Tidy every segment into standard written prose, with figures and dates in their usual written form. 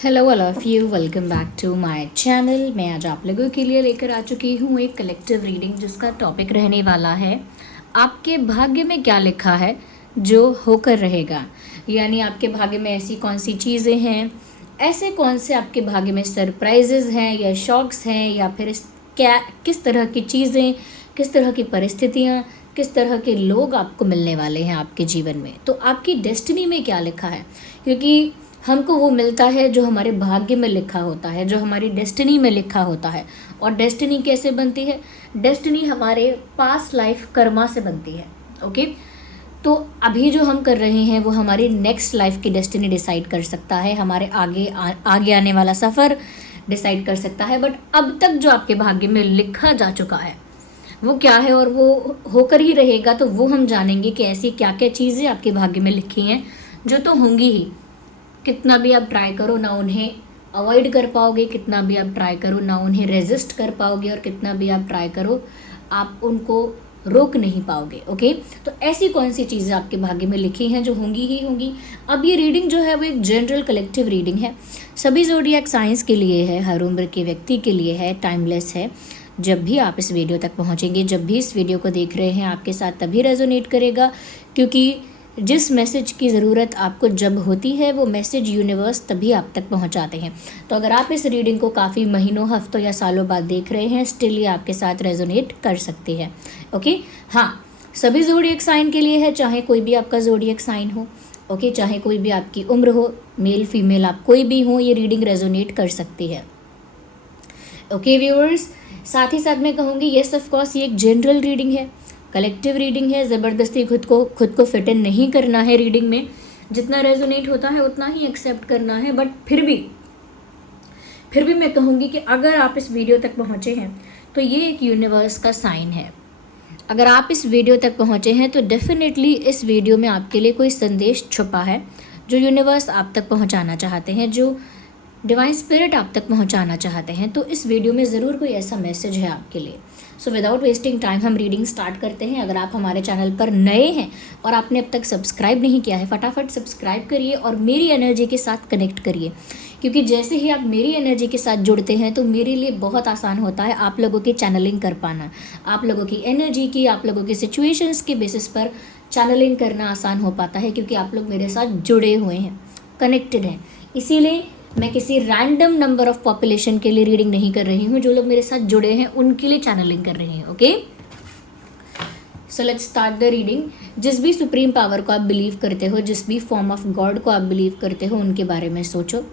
Hello all of you, welcome back to my channel. मैं आज आप लोगों के लिए लेकर आ चुकी हूँ एक कलेक्टिव रीडिंग जिसका टॉपिक रहने वाला है आपके भाग्य में क्या लिखा है जो होकर रहेगा। यानी आपके भाग्य में ऐसी कौन सी चीज़ें हैं, ऐसे कौन से आपके भाग्य में सरप्राइजेज हैं या शॉक्स हैं, या फिर क्या किस तरह की चीज़ें, किस तरह की परिस्थितियाँ, किस तरह के लोग आपको मिलने वाले हैं आपके जीवन में। तो आपकी डेस्टिनी में क्या लिखा है, क्योंकि हमको वो मिलता है जो हमारे भाग्य में लिखा होता है, जो हमारी डेस्टिनी में लिखा होता है। और डेस्टिनी कैसे बनती है? डेस्टिनी हमारे पास्ट लाइफ कर्मा से बनती है। ओके, तो अभी जो हम कर रहे हैं वो हमारी नेक्स्ट लाइफ की डेस्टिनी डिसाइड कर सकता है, हमारे आगे आने वाला सफ़र डिसाइड कर सकता है। बट अब तक जो आपके भाग्य में लिखा जा चुका है वो क्या है और वो होकर ही रहेगा, तो वो हम जानेंगे कि ऐसी क्या क्या चीज़ें आपके भाग्य में लिखी हैं जो तो होंगी ही। कितना भी आप ट्राई करो ना उन्हें अवॉइड कर पाओगे, कितना भी आप ट्राई करो ना उन्हें रेजिस्ट कर पाओगे, और कितना भी आप ट्राई करो आप उनको रोक नहीं पाओगे। ओके, तो ऐसी कौन सी चीज़ें आपके भाग्य में लिखी हैं जो होंगी ही होंगी। अब ये रीडिंग जो है वो एक जनरल कलेक्टिव रीडिंग है, सभी ज़ोडिएक साइंस के लिए है, हर उम्र के व्यक्ति के लिए है, टाइमलेस है। जब भी आप इस वीडियो तक पहुँचेंगे, जब भी इस वीडियो को देख रहे हैं, आपके साथ तभी रेजोनेट करेगा, क्योंकि जिस मैसेज की ज़रूरत आपको जब होती है वो मैसेज यूनिवर्स तभी आप तक पहुंचाते हैं। तो अगर आप इस रीडिंग को काफ़ी महीनों, हफ्तों या सालों बाद देख रहे हैं, स्टिल ये आपके साथ रेजोनेट कर सकती है। ओके, हाँ, सभी ज़ोडिएक साइन के लिए है, चाहे कोई भी आपका ज़ोडिएक साइन हो। ओके, चाहे कोई भी आपकी उम्र हो, मेल फीमेल आप कोई भी हो, ये रीडिंग रेजोनेट कर सकती है। ओके व्यूअर्स, साथ ही साथ मैं कहूँगी येस ऑफ कोर्स ये एक जनरल रीडिंग है, कलेक्टिव रीडिंग है। ज़बरदस्ती खुद को फिट इन नहीं करना है रीडिंग में, जितना रेजोनेट होता है उतना ही एक्सेप्ट करना है। बट फिर भी मैं कहूँगी कि अगर आप इस वीडियो तक पहुँचे हैं तो ये एक यूनिवर्स का साइन है। अगर आप इस वीडियो तक पहुँचे हैं तो डेफिनेटली इस वीडियो में आपके लिए कोई संदेश छुपा है जो यूनिवर्स आप तक पहुँचाना चाहते हैं, जो डिवाइन स्पिरिट आप तक पहुंचाना चाहते हैं। तो इस वीडियो में ज़रूर कोई ऐसा मैसेज है आपके लिए। सो विदाउट वेस्टिंग टाइम हम रीडिंग स्टार्ट करते हैं। अगर आप हमारे चैनल पर नए हैं और आपने अब तक सब्सक्राइब नहीं किया है, फटाफट सब्सक्राइब करिए और मेरी एनर्जी के साथ कनेक्ट करिए, क्योंकि जैसे ही आप मेरी एनर्जी के साथ जुड़ते हैं तो मेरे लिए बहुत आसान होता है आप लोगों की चैनलिंग कर पाना। आप लोगों की एनर्जी की, आप लोगों की सिचुएशंस के बेसिस पर चैनलिंग करना आसान हो पाता है, क्योंकि आप लोग मेरे साथ जुड़े हुए हैं, कनेक्टेड हैं। इसीलिए मैं किसी रैंडम नंबर ऑफ पॉपुलेशन के लिए रीडिंग नहीं कर रही हूँ, जो लोग मेरे साथ जुड़े हैं उनके लिए चैनलिंग कर रही हूँ। Okay, so let's start the reading. जिस भी सुप्रीम पावर को आप बिलीव करते हो, जिस भी फॉर्म ऑफ गॉड को आप बिलीव करते हो, उनके बारे में सोचो।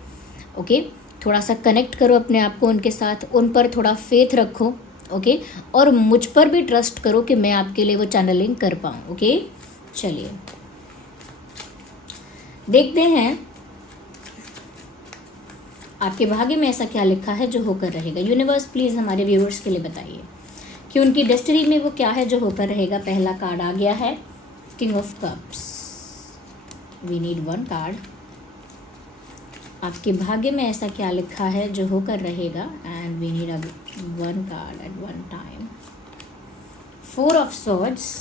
ओके, थोड़ा सा कनेक्ट करो अपने आप को उनके साथ, उन पर थोड़ा फेथ रखो। ओके, और मुझ पर भी ट्रस्ट करो कि मैं आपके लिए वो चैनलिंग कर पाऊँ। ओके, चलिए देखते हैं आपके भाग्य में ऐसा क्या लिखा है जो होकर रहेगा। यूनिवर्स प्लीज़ हमारे व्यूअर्स के लिए बताइए कि उनकी डेस्टिनी में वो क्या है जो होकर रहेगा। पहला कार्ड आ गया है king of cups. We need one card. आपके भाग्य में ऐसा क्या लिखा है जो होकर रहेगा, and we need one card at one time. Four of swords.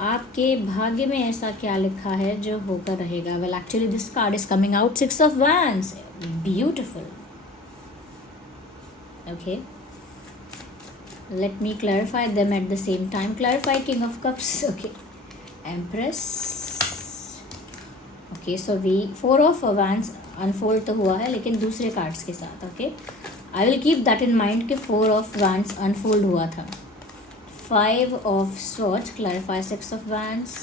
आपके भाग्य में ऐसा क्या लिखा है जो होकर रहेगा। Well actually this card is coming out six of wands. Beautiful. Okay, let me clarify them at the same time. Clarify king of cups. Okay, empress. Okay, so we four of wands unfold तो हुआ है लेकिन दूसरे cards के साथ। Okay, I will keep that in mind कि four of wands unfold हुआ था। Five of swords. Clarify six of wands.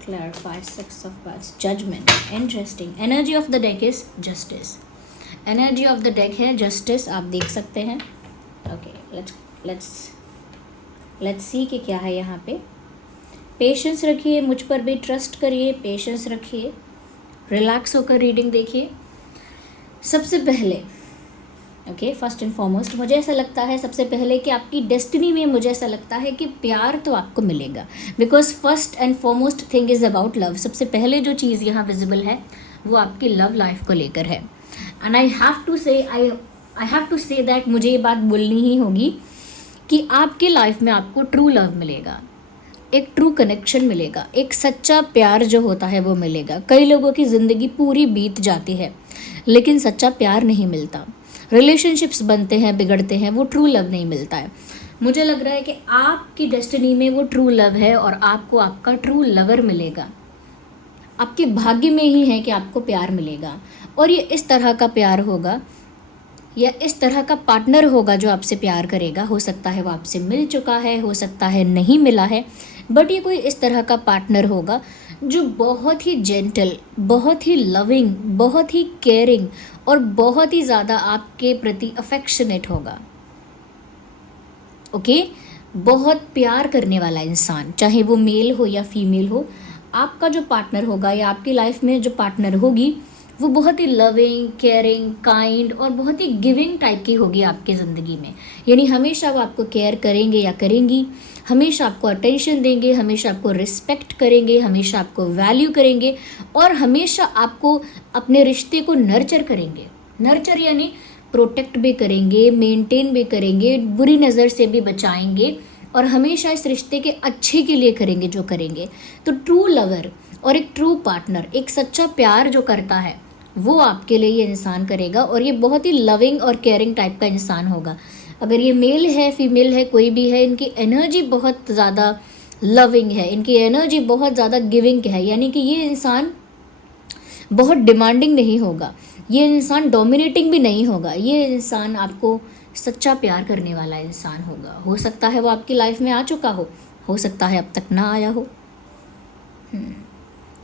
Clarify six of wands. Judgment. Interesting. Energy of the deck is justice. Energy of the deck है justice, आप देख सकते हैं। Okay, let's see कि क्या है यहाँ पे। पेशेंस रखिए, मुझ पर भी ट्रस्ट करिए, पेशेंस रखिए, रिलैक्स होकर रीडिंग देखिए। सबसे पहले ओके, फर्स्ट एंड फॉरमोस्ट मुझे ऐसा लगता है सबसे पहले कि आपकी डेस्टिनी में मुझे ऐसा लगता है कि प्यार तो आपको मिलेगा, because first and foremost thing is about love. सबसे पहले जो चीज़ यहाँ विजिबल है वो आपकी लव लाइफ को लेकर है। And I have to say that, मुझे ये बात बोलनी ही होगी कि आपके लाइफ में आपको ट्रू लव मिलेगा। एक ट्रू कनेक्शन मिलेगा, एक सच्चा प्यार जो होता है वो मिलेगा। कई लोगों की ज़िंदगी पूरी बीत जाती है लेकिन सच्चा प्यार नहीं मिलता, रिलेशनशिप्स बनते हैं, बिगड़ते हैं, वो ट्रू लव नहीं मिलता है। मुझे लग रहा है कि आपकी डेस्टिनी में वो ट्रू लव है और आपको आपका ट्रू लवर मिलेगा। आपके भाग्य में ही है कि आपको प्यार मिलेगा, और ये इस तरह का प्यार होगा या इस तरह का पार्टनर होगा जो आपसे प्यार करेगा। हो सकता है वो आपसे मिल चुका है, हो सकता है नहीं मिला है, बट ये कोई इस तरह का पार्टनर होगा जो बहुत ही जेंटल, बहुत ही लविंग, बहुत ही केयरिंग और बहुत ही ज़्यादा आपके प्रति अफेक्शनेट होगा। ओके, बहुत प्यार करने वाला इंसान, चाहे वो मेल हो या फीमेल हो। आपका जो पार्टनर होगा या आपकी लाइफ में जो पार्टनर होगी वो बहुत ही लविंग, केयरिंग, काइंड और बहुत ही गिविंग टाइप की होगी आपकी ज़िंदगी में। यानी हमेशा वो आपको केयर करेंगे या करेंगी, हमेशा आपको अटेंशन देंगे, हमेशा आपको रिस्पेक्ट करेंगे, हमेशा आपको वैल्यू करेंगे और हमेशा आपको अपने रिश्ते को नर्चर करेंगे। नर्चर यानी प्रोटेक्ट भी करेंगे, मेंटेन भी करेंगे, बुरी नज़र से भी बचाएंगे और हमेशा इस रिश्ते के अच्छे के लिए करेंगे जो करेंगे। तो ट्रू लवर और एक ट्रू पार्टनर, एक सच्चा प्यार जो करता है वो आपके लिए ये इंसान करेगा, और ये बहुत ही लविंग और केयरिंग टाइप का इंसान होगा। अगर ये मेल है, फीमेल है, कोई भी है, इनकी एनर्जी बहुत ज़्यादा लविंग है, इनकी एनर्जी बहुत ज़्यादा गिविंग है। यानी कि ये इंसान बहुत डिमांडिंग नहीं होगा, ये इंसान डोमिनेटिंग भी नहीं होगा, ये इंसान आपको सच्चा प्यार करने वाला इंसान होगा। हो सकता है वो आपकी लाइफ में आ चुका हो सकता है अब तक ना आया हो।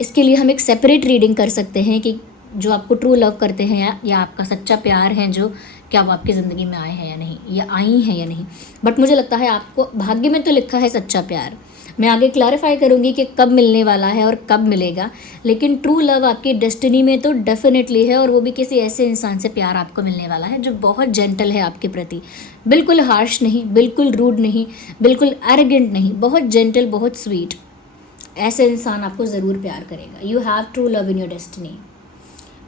इसके लिए हम एक सेपरेट रीडिंग कर सकते हैं कि जो आपको ट्रू लव करते हैं या आपका सच्चा प्यार है जो, क्या वो आपकी ज़िंदगी में आए हैं या नहीं, या आई हैं या नहीं। बट मुझे लगता है आपको भाग्य में तो लिखा है सच्चा प्यार। मैं आगे क्लैरिफाई करूँगी कि कब मिलने वाला है और कब मिलेगा, लेकिन ट्रू लव आपकी डेस्टिनी में तो डेफिनेटली है, और वो भी किसी ऐसे इंसान से प्यार आपको मिलने वाला है जो बहुत जेंटल है आपके प्रति, बिल्कुल हार्श नहीं, बिल्कुल रूड नहीं, बिल्कुल एरोगेंट नहीं, बहुत जेंटल, बहुत स्वीट। ऐसे इंसान आपको ज़रूर प्यार करेगा। You have true love in your destiny.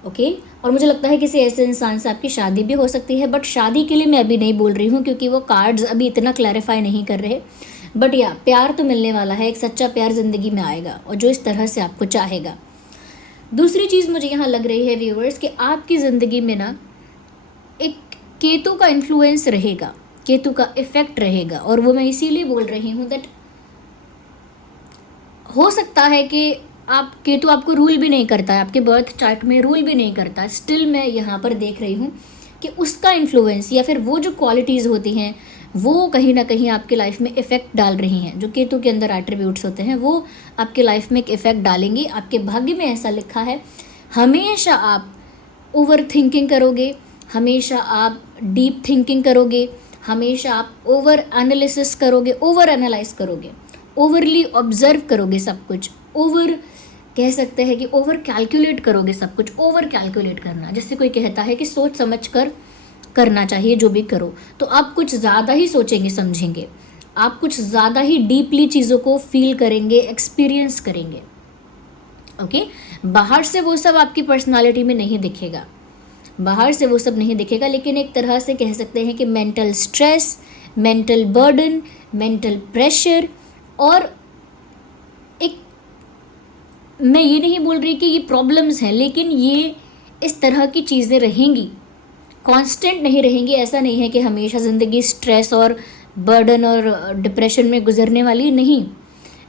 Okay, और मुझे लगता है किसी ऐसे इंसान से आपकी शादी भी हो सकती है, बट शादी के लिए मैं अभी नहीं बोल रही हूँ क्योंकि वो कार्ड्स अभी इतना क्लैरिफाई नहीं कर रहे। बट या प्यार तो मिलने वाला है, एक सच्चा प्यार ज़िंदगी में आएगा और जो इस तरह से आपको चाहेगा। दूसरी चीज़ मुझे यहाँ लग रही है व्यूअर्स कि आपकी ज़िंदगी में ना एक केतु का इन्फ्लुएंस रहेगा, केतु का इफेक्ट रहेगा, और वो मैं इसीलिए बोल रही हूँ दैट हो सकता है कि आप केतु आपको रूल भी नहीं करता है, आपके बर्थ चार्ट में रूल भी नहीं करता, स्टिल मैं यहाँ पर देख रही हूँ कि उसका इन्फ्लुएंस या फिर वो जो क्वालिटीज़ होती हैं वो कहीं ना कहीं आपकी लाइफ में इफ़ेक्ट डाल रही हैं। जो केतु के अंदर एट्रीब्यूट्स होते हैं वो आपके लाइफ में एक इफ़ेक्ट डालेंगी। आपके भाग्य में ऐसा लिखा है, हमेशा आप ओवर थिंकिंग करोगे, हमेशा आप डीप थिंकिंग करोगे, हमेशा आप ओवर एनालिसिस करोगे, ओवर एनालाइज करोगे, ओवरली ऑब्जर्व करोगे सब कुछ, ओवर कह सकते हैं कि ओवर कैलकुलेट करोगे सब कुछ। ओवर कैलकुलेट करना, जैसे कोई कहता है कि सोच समझ कर करना चाहिए जो भी करो, तो आप कुछ ज़्यादा ही सोचेंगे, समझेंगे, आप कुछ ज़्यादा ही डीपली चीज़ों को फील करेंगे, एक्सपीरियंस करेंगे। ओके, बाहर से वो सब आपकी पर्सनालिटी में नहीं दिखेगा, बाहर से वो सब नहीं दिखेगा, लेकिन एक तरह से कह सकते हैं कि mental stress, mental burden, mental pressure, और एक, मैं ये नहीं बोल रही कि ये प्रॉब्लम्स हैं, लेकिन ये इस तरह की चीज़ें रहेंगी, कांस्टेंट नहीं रहेंगी। ऐसा नहीं है कि हमेशा ज़िंदगी स्ट्रेस और बर्डन और डिप्रेशन में गुजरने वाली नहीं,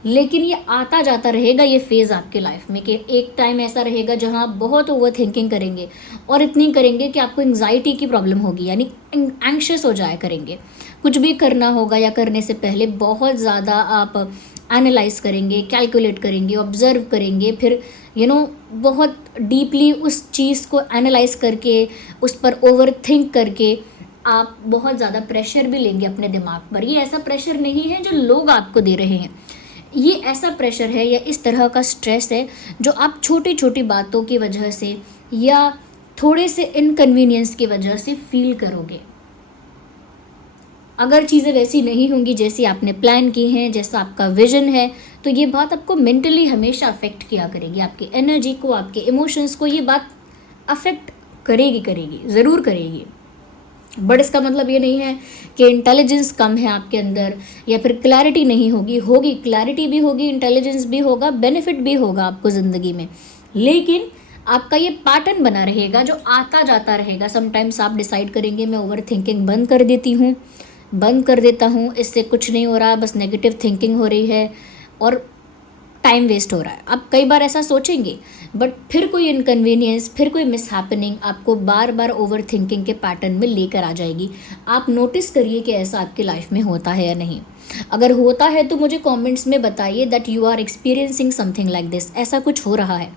लेकिन ये आता जाता रहेगा ये फेज़ आपके लाइफ में कि एक टाइम ऐसा रहेगा जहाँ आप बहुत ओवर थिंकिंग करेंगे, और इतनी करेंगे कि आपको एंग्जाइटी की प्रॉब्लम होगी, यानी एंग्शियस हो जाया करेंगे। कुछ भी करना होगा या करने से पहले बहुत ज़्यादा आप एनालाइज करेंगे, कैलकुलेट करेंगे, ऑब्जर्व करेंगे, फिर बहुत डीपली उस चीज़ को एनालाइज करके उस पर ओवर थिंक करके आप बहुत ज़्यादा प्रेशर भी लेंगे अपने दिमाग पर। ये ऐसा प्रेशर नहीं है जो लोग आपको दे रहे हैं, ये ऐसा प्रेशर है या इस तरह का स्ट्रेस है जो आप छोटी छोटी बातों की वजह से या थोड़े से इनकन्वीनियंस की वजह से फील करोगे। अगर चीज़ें वैसी नहीं होंगी जैसी आपने प्लान की हैं, जैसा आपका विजन है, तो ये बात आपको मेंटली हमेशा अफेक्ट किया करेगी, आपकी एनर्जी को, आपके इमोशंस को ये बात अफेक्ट करेगी, ज़रूर करेगी। बट इसका मतलब ये नहीं है कि इंटेलिजेंस कम है आपके अंदर या फिर क्लैरिटी नहीं होगी। होगी, क्लैरिटी भी होगी, इंटेलिजेंस भी होगा, बेनिफिट भी होगा आपको ज़िंदगी में, लेकिन आपका ये पैटर्न बना रहेगा जो आता जाता रहेगा। समटाइम्स आप डिसाइड करेंगे मैं ओवर थिंकिंग बंद कर देती हूँ, बंद कर देता हूँ, इससे कुछ नहीं हो रहा, बस नेगेटिव थिंकिंग हो रही है और टाइम वेस्ट हो रहा है। आप कई बार ऐसा सोचेंगे, बट फिर कोई इनकन्वीनियंस, फिर कोई मिसहैपनिंग आपको बार बार ओवर थिंकिंग के पैटर्न में लेकर आ जाएगी। आप नोटिस करिए कि ऐसा आपकी लाइफ में होता है या नहीं। अगर होता है तो मुझे कमेंट्स में बताइए that you are experiencing something like this. ऐसा कुछ हो रहा है,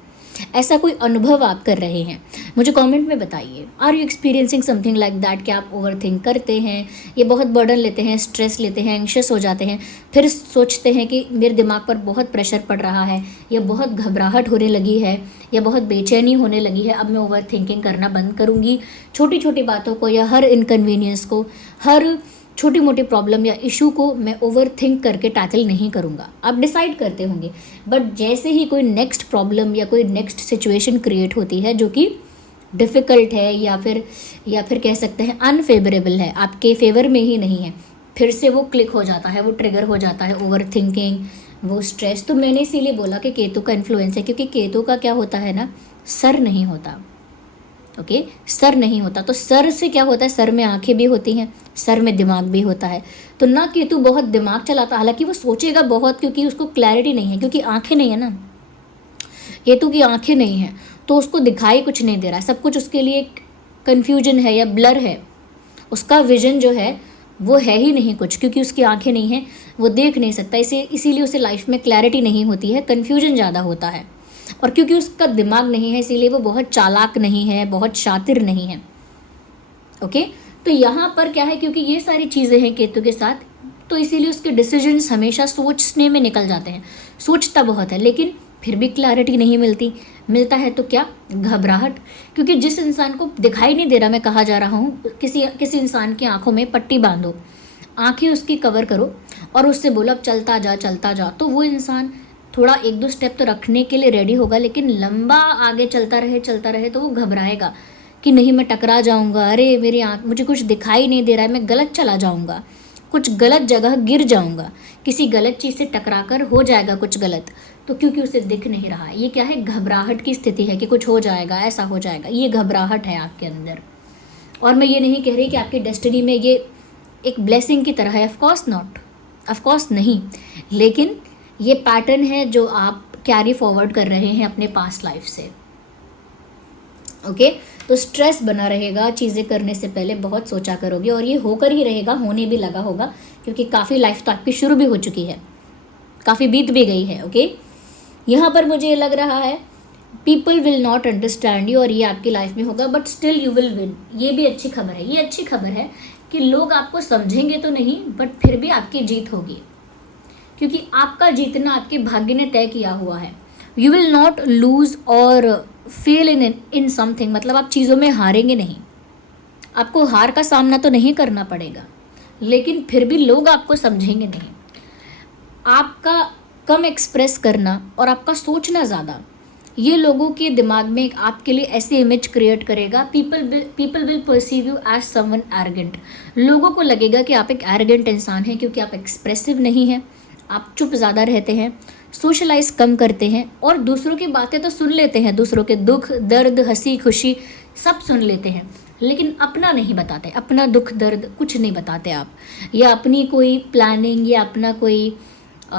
ऐसा कोई अनुभव आप कर रहे हैं, मुझे कमेंट में बताइए। Are you experiencing something like that कि आप ओवर थिंक करते हैं, ये बहुत बर्डन लेते हैं, स्ट्रेस लेते हैं, एंग्शियस हो जाते हैं, फिर सोचते हैं कि मेरे दिमाग पर बहुत प्रेशर पड़ रहा है, या बहुत घबराहट होने लगी है, या बहुत बेचैनी होने लगी है, अब मैं ओवर थिंकिंग करना बंद करूँगी। छोटी छोटी बातों को या हर इनकन्वीनियंस को, हर छोटी मोटी प्रॉब्लम या इशू को मैं ओवर थिंक करके टैकल नहीं करूँगा। आप डिसाइड करते होंगे, बट जैसे ही कोई नेक्स्ट प्रॉब्लम या कोई नेक्स्ट सिचुएशन क्रिएट होती है जो कि डिफ़िकल्ट है या फिर कह सकते हैं अनफेवरेबल है, आपके फेवर में ही नहीं है, फिर से वो क्लिक हो जाता है, वो ट्रिगर हो जाता है ओवर थिंकिंग, वो स्ट्रेस। तो मैंने इसीलिए बोला कि केतु का इन्फ्लुएंस है, क्योंकि केतु का क्या होता है ना, सर नहीं होता। ओके, सर नहीं होता तो सर से क्या होता है, सर में आंखें भी होती हैं, सर में दिमाग भी होता है। तो ना केतु बहुत दिमाग चलाता, हालांकि वो सोचेगा बहुत, क्योंकि उसको क्लैरिटी नहीं है, क्योंकि आंखें नहीं है ना, केतु की आंखें नहीं है, तो उसको दिखाई कुछ नहीं दे रहा है, सब कुछ उसके लिए कन्फ्यूजन है या ब्लर है। उसका विजन जो है वो है ही नहीं कुछ, क्योंकि उसकी आंखें नहीं हैं, वो देख नहीं सकता, इसीलिए उसे लाइफ में क्लैरिटी नहीं होती है, कन्फ्यूजन ज़्यादा होता है। और क्योंकि उसका दिमाग नहीं है, इसीलिए वो बहुत चालाक नहीं है, बहुत शातिर नहीं है। ओके, तो यहाँ पर क्या है, क्योंकि ये सारी चीज़ें हैं केतु के साथ, तो इसीलिए उसके डिसीजंस हमेशा सोचने में निकल जाते हैं। सोचता बहुत है लेकिन फिर भी क्लैरिटी नहीं मिलती। मिलता है तो क्या, घबराहट। क्योंकि जिस इंसान को दिखाई नहीं दे रहा, मैं कहा जा रहा हूँ, किसी इंसान की आंखों में पट्टी बांधो, आंखें उसकी कवर करो और उससे बोलो अब चलता जा, तो वो इंसान थोड़ा एक दो स्टेप तो रखने के लिए रेडी होगा, लेकिन लंबा आगे चलता रहे तो वो घबराएगा कि नहीं मैं टकरा जाऊंगा, अरे मेरी आँख, मुझे कुछ दिखाई नहीं दे रहा है, मैं गलत चला जाऊंगा, कुछ गलत जगह गिर जाऊंगा, किसी गलत चीज़ से टकरा कर हो जाएगा कुछ गलत। तो क्योंकि उसे दिख नहीं रहा है, ये क्या है, घबराहट की स्थिति है कि कुछ हो जाएगा, ऐसा हो जाएगा, ये घबराहट है आपके अंदर। और मैं ये नहीं कह रही कि आपकी डेस्टिनी में ये एक ब्लेसिंग की तरह है, ऑफकोर्स नॉट, ऑफकोर्स नहीं, लेकिन ये पैटर्न है जो आप कैरी फॉरवर्ड कर रहे हैं अपने पास्ट लाइफ से। ओके, तो स्ट्रेस बना रहेगा, चीज़ें करने से पहले बहुत सोचा करोगे, और ये होकर ही रहेगा, होने भी लगा होगा, क्योंकि काफ़ी लाइफ तो आपकी शुरू भी हो चुकी है, काफ़ी बीत भी गई है। ओके, यहाँ पर मुझे लग रहा है people will not understand you, और ये आपकी लाइफ में होगा, but still you will win. ये भी अच्छी खबर है, ये अच्छी खबर है कि लोग आपको समझेंगे तो नहीं, बट फिर भी आपकी जीत होगी, क्योंकि आपका जीतना आपके भाग्य ने तय किया हुआ है। यू विल नॉट लूज और फेल इन समथिंग, मतलब आप चीज़ों में हारेंगे नहीं, आपको हार का सामना तो नहीं करना पड़ेगा, लेकिन फिर भी लोग आपको समझेंगे नहीं। आपका कम एक्सप्रेस करना और आपका सोचना ज़्यादा, ये लोगों के दिमाग में आपके लिए ऐसी इमेज क्रिएट करेगा, people will perceive you as someone arrogant. लोगों को लगेगा कि आप एक एरोगेंट इंसान हैं, क्योंकि आप एक्सप्रेसिव नहीं हैं, आप चुप ज़्यादा रहते हैं, सोशलाइज कम करते हैं, और दूसरों की बातें तो सुन लेते हैं, दूसरों के दुख दर्द हंसी खुशी सब सुन लेते हैं, लेकिन अपना नहीं बताते, अपना दुख दर्द कुछ नहीं बताते आप, या अपनी कोई प्लानिंग या अपना कोई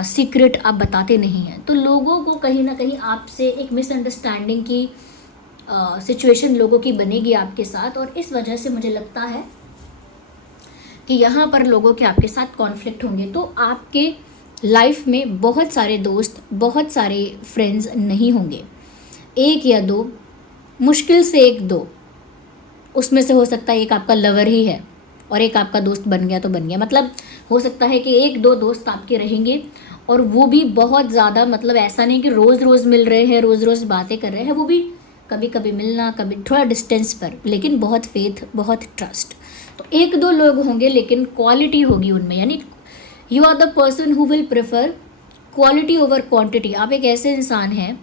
सीक्रेट आप बताते नहीं हैं। तो लोगों को कहीं ना कहीं आपसे एक मिसअंडरस्टैंडिंग की सिचुएशन लोगों की बनेगी आपके साथ, और इस वजह से मुझे लगता है कि यहाँ पर लोगों के आपके साथ कॉन्फ्लिक्ट होंगे। तो आपके लाइफ में बहुत सारे दोस्त, बहुत सारे फ्रेंड्स नहीं होंगे, एक या दो, मुश्किल से एक दो, उसमें से हो सकता है एक आपका लवर ही है और एक आपका दोस्त बन गया तो बन गया। मतलब हो सकता है कि एक दो दोस्त आपके रहेंगे, और वो भी बहुत ज़्यादा, मतलब ऐसा नहीं कि रोज़ रोज़ मिल रहे हैं, रोज़ रोज़ बातें कर रहे हैं, वो भी कभी कभी मिलना, कभी थोड़ा डिस्टेंस पर, लेकिन बहुत फेथ, बहुत ट्रस्ट। तो एक दो लोग होंगे, लेकिन क्वालिटी होगी उनमें, यानी you are the person who will prefer quality over quantity. आप एक ऐसे इंसान हैं,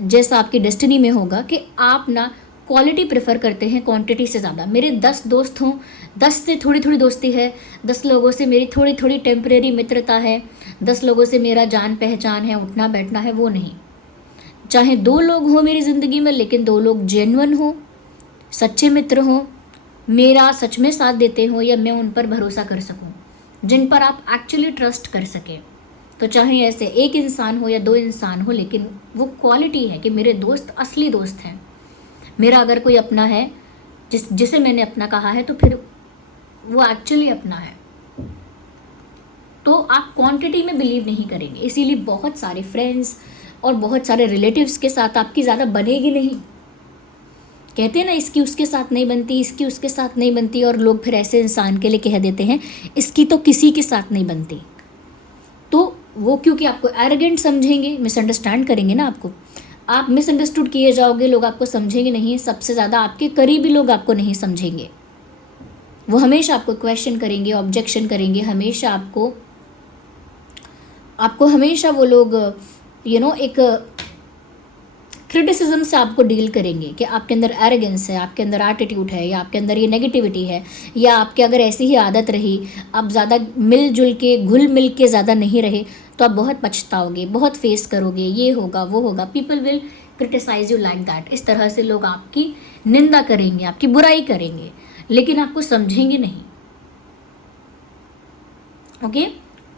जैसा आपकी डेस्टिनी में होगा, कि आप ना क्वालिटी प्रेफर करते हैं क्वांटिटी से ज़्यादा। मेरे 10 दोस्त हों, 10 से थोड़ी थोड़ी दोस्ती है, 10 लोगों से मेरी थोड़ी थोड़ी टेम्परेरी मित्रता है, 10 लोगों से मेरा जान पहचान है, उठना बैठना है, वो नहीं। चाहे 2 लोग हों मेरी ज़िंदगी में, लेकिन 2 लोग जेन्युइन हों, सच्चे मित्र हों, मेरा सच में साथ देते हों, या मैं उन पर भरोसा कर सकूं, जिन पर आप एक्चुअली ट्रस्ट कर सकें। तो चाहे ऐसे एक इंसान हो या 2 इंसान हो, लेकिन वो क्वालिटी है कि मेरे दोस्त असली दोस्त हैं। मेरा अगर कोई अपना है जिसे मैंने अपना कहा है, तो फिर वो एक्चुअली अपना है। तो आप क्वांटिटी में बिलीव नहीं करेंगे, इसीलिए बहुत सारे फ्रेंड्स और बहुत सारे रिलेटिव्स के साथ आपकी ज़्यादा बनेगी नहीं। कहते हैं ना, इसकी उसके साथ नहीं बनती, इसकी उसके साथ नहीं बनती, और लोग फिर ऐसे इंसान के लिए कह देते हैं इसकी तो किसी के साथ नहीं बनती। तो वो क्योंकि आपको एरोगेंट समझेंगे, मिसअंडरस्टैंड करेंगे ना आपको, आप मिसअंडरस्टूड किए जाओगे, लोग आपको समझेंगे नहीं। सबसे ज़्यादा आपके करीबी लोग आपको नहीं समझेंगे, वो हमेशा आपको क्वेश्चन करेंगे, ऑब्जेक्शन करेंगे, हमेशा आपको हमेशा वो लोग एक क्रिटिसिज्म से आपको डील करेंगे कि आपके अंदर एरोगेंस है, आपके अंदर एटीट्यूड है, या आपके अंदर ये नेगेटिविटी है, या आपके अगर ऐसी ही आदत रही, आप ज़्यादा मिलजुल के घुल मिल के ज़्यादा नहीं रहे, तो आप बहुत पछताओगे, बहुत फेस करोगे, ये होगा वो होगा। People will criticise you like that. इस तरह से लोग आपकी निंदा करेंगे, आपकी बुराई करेंगे, लेकिन आपको समझेंगे नहीं। ओके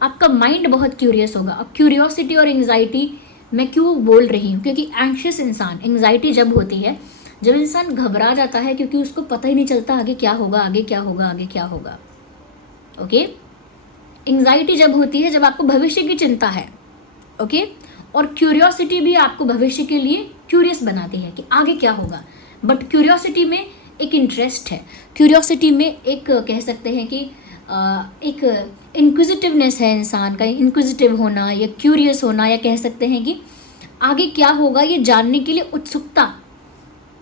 आपका माइंड बहुत क्यूरियस होगा। अब क्यूरियोसिटी और एंग्जाइटी मैं क्यों बोल रही हूँ, क्योंकि एंग्शियस इंसान, एंग्जाइटी जब होती है, जब इंसान घबरा जाता है, क्योंकि उसको पता ही नहीं चलता आगे क्या होगा, आगे क्या होगा, आगे क्या होगा। ओके एंग्जाइटी जब होती है, जब आपको भविष्य की चिंता है। ओके और क्यूरियोसिटी भी आपको भविष्य के लिए क्यूरियस बनाती है कि आगे क्या होगा। बट क्यूरियोसिटी में एक इंटरेस्ट है, क्यूरियोसिटी में एक कह सकते हैं कि एक इंक्विजिटिवनेस है इंसान का, इंक्विजिटिव होना या क्यूरियस होना, या कह सकते हैं कि आगे क्या होगा ये जानने के लिए उत्सुकता।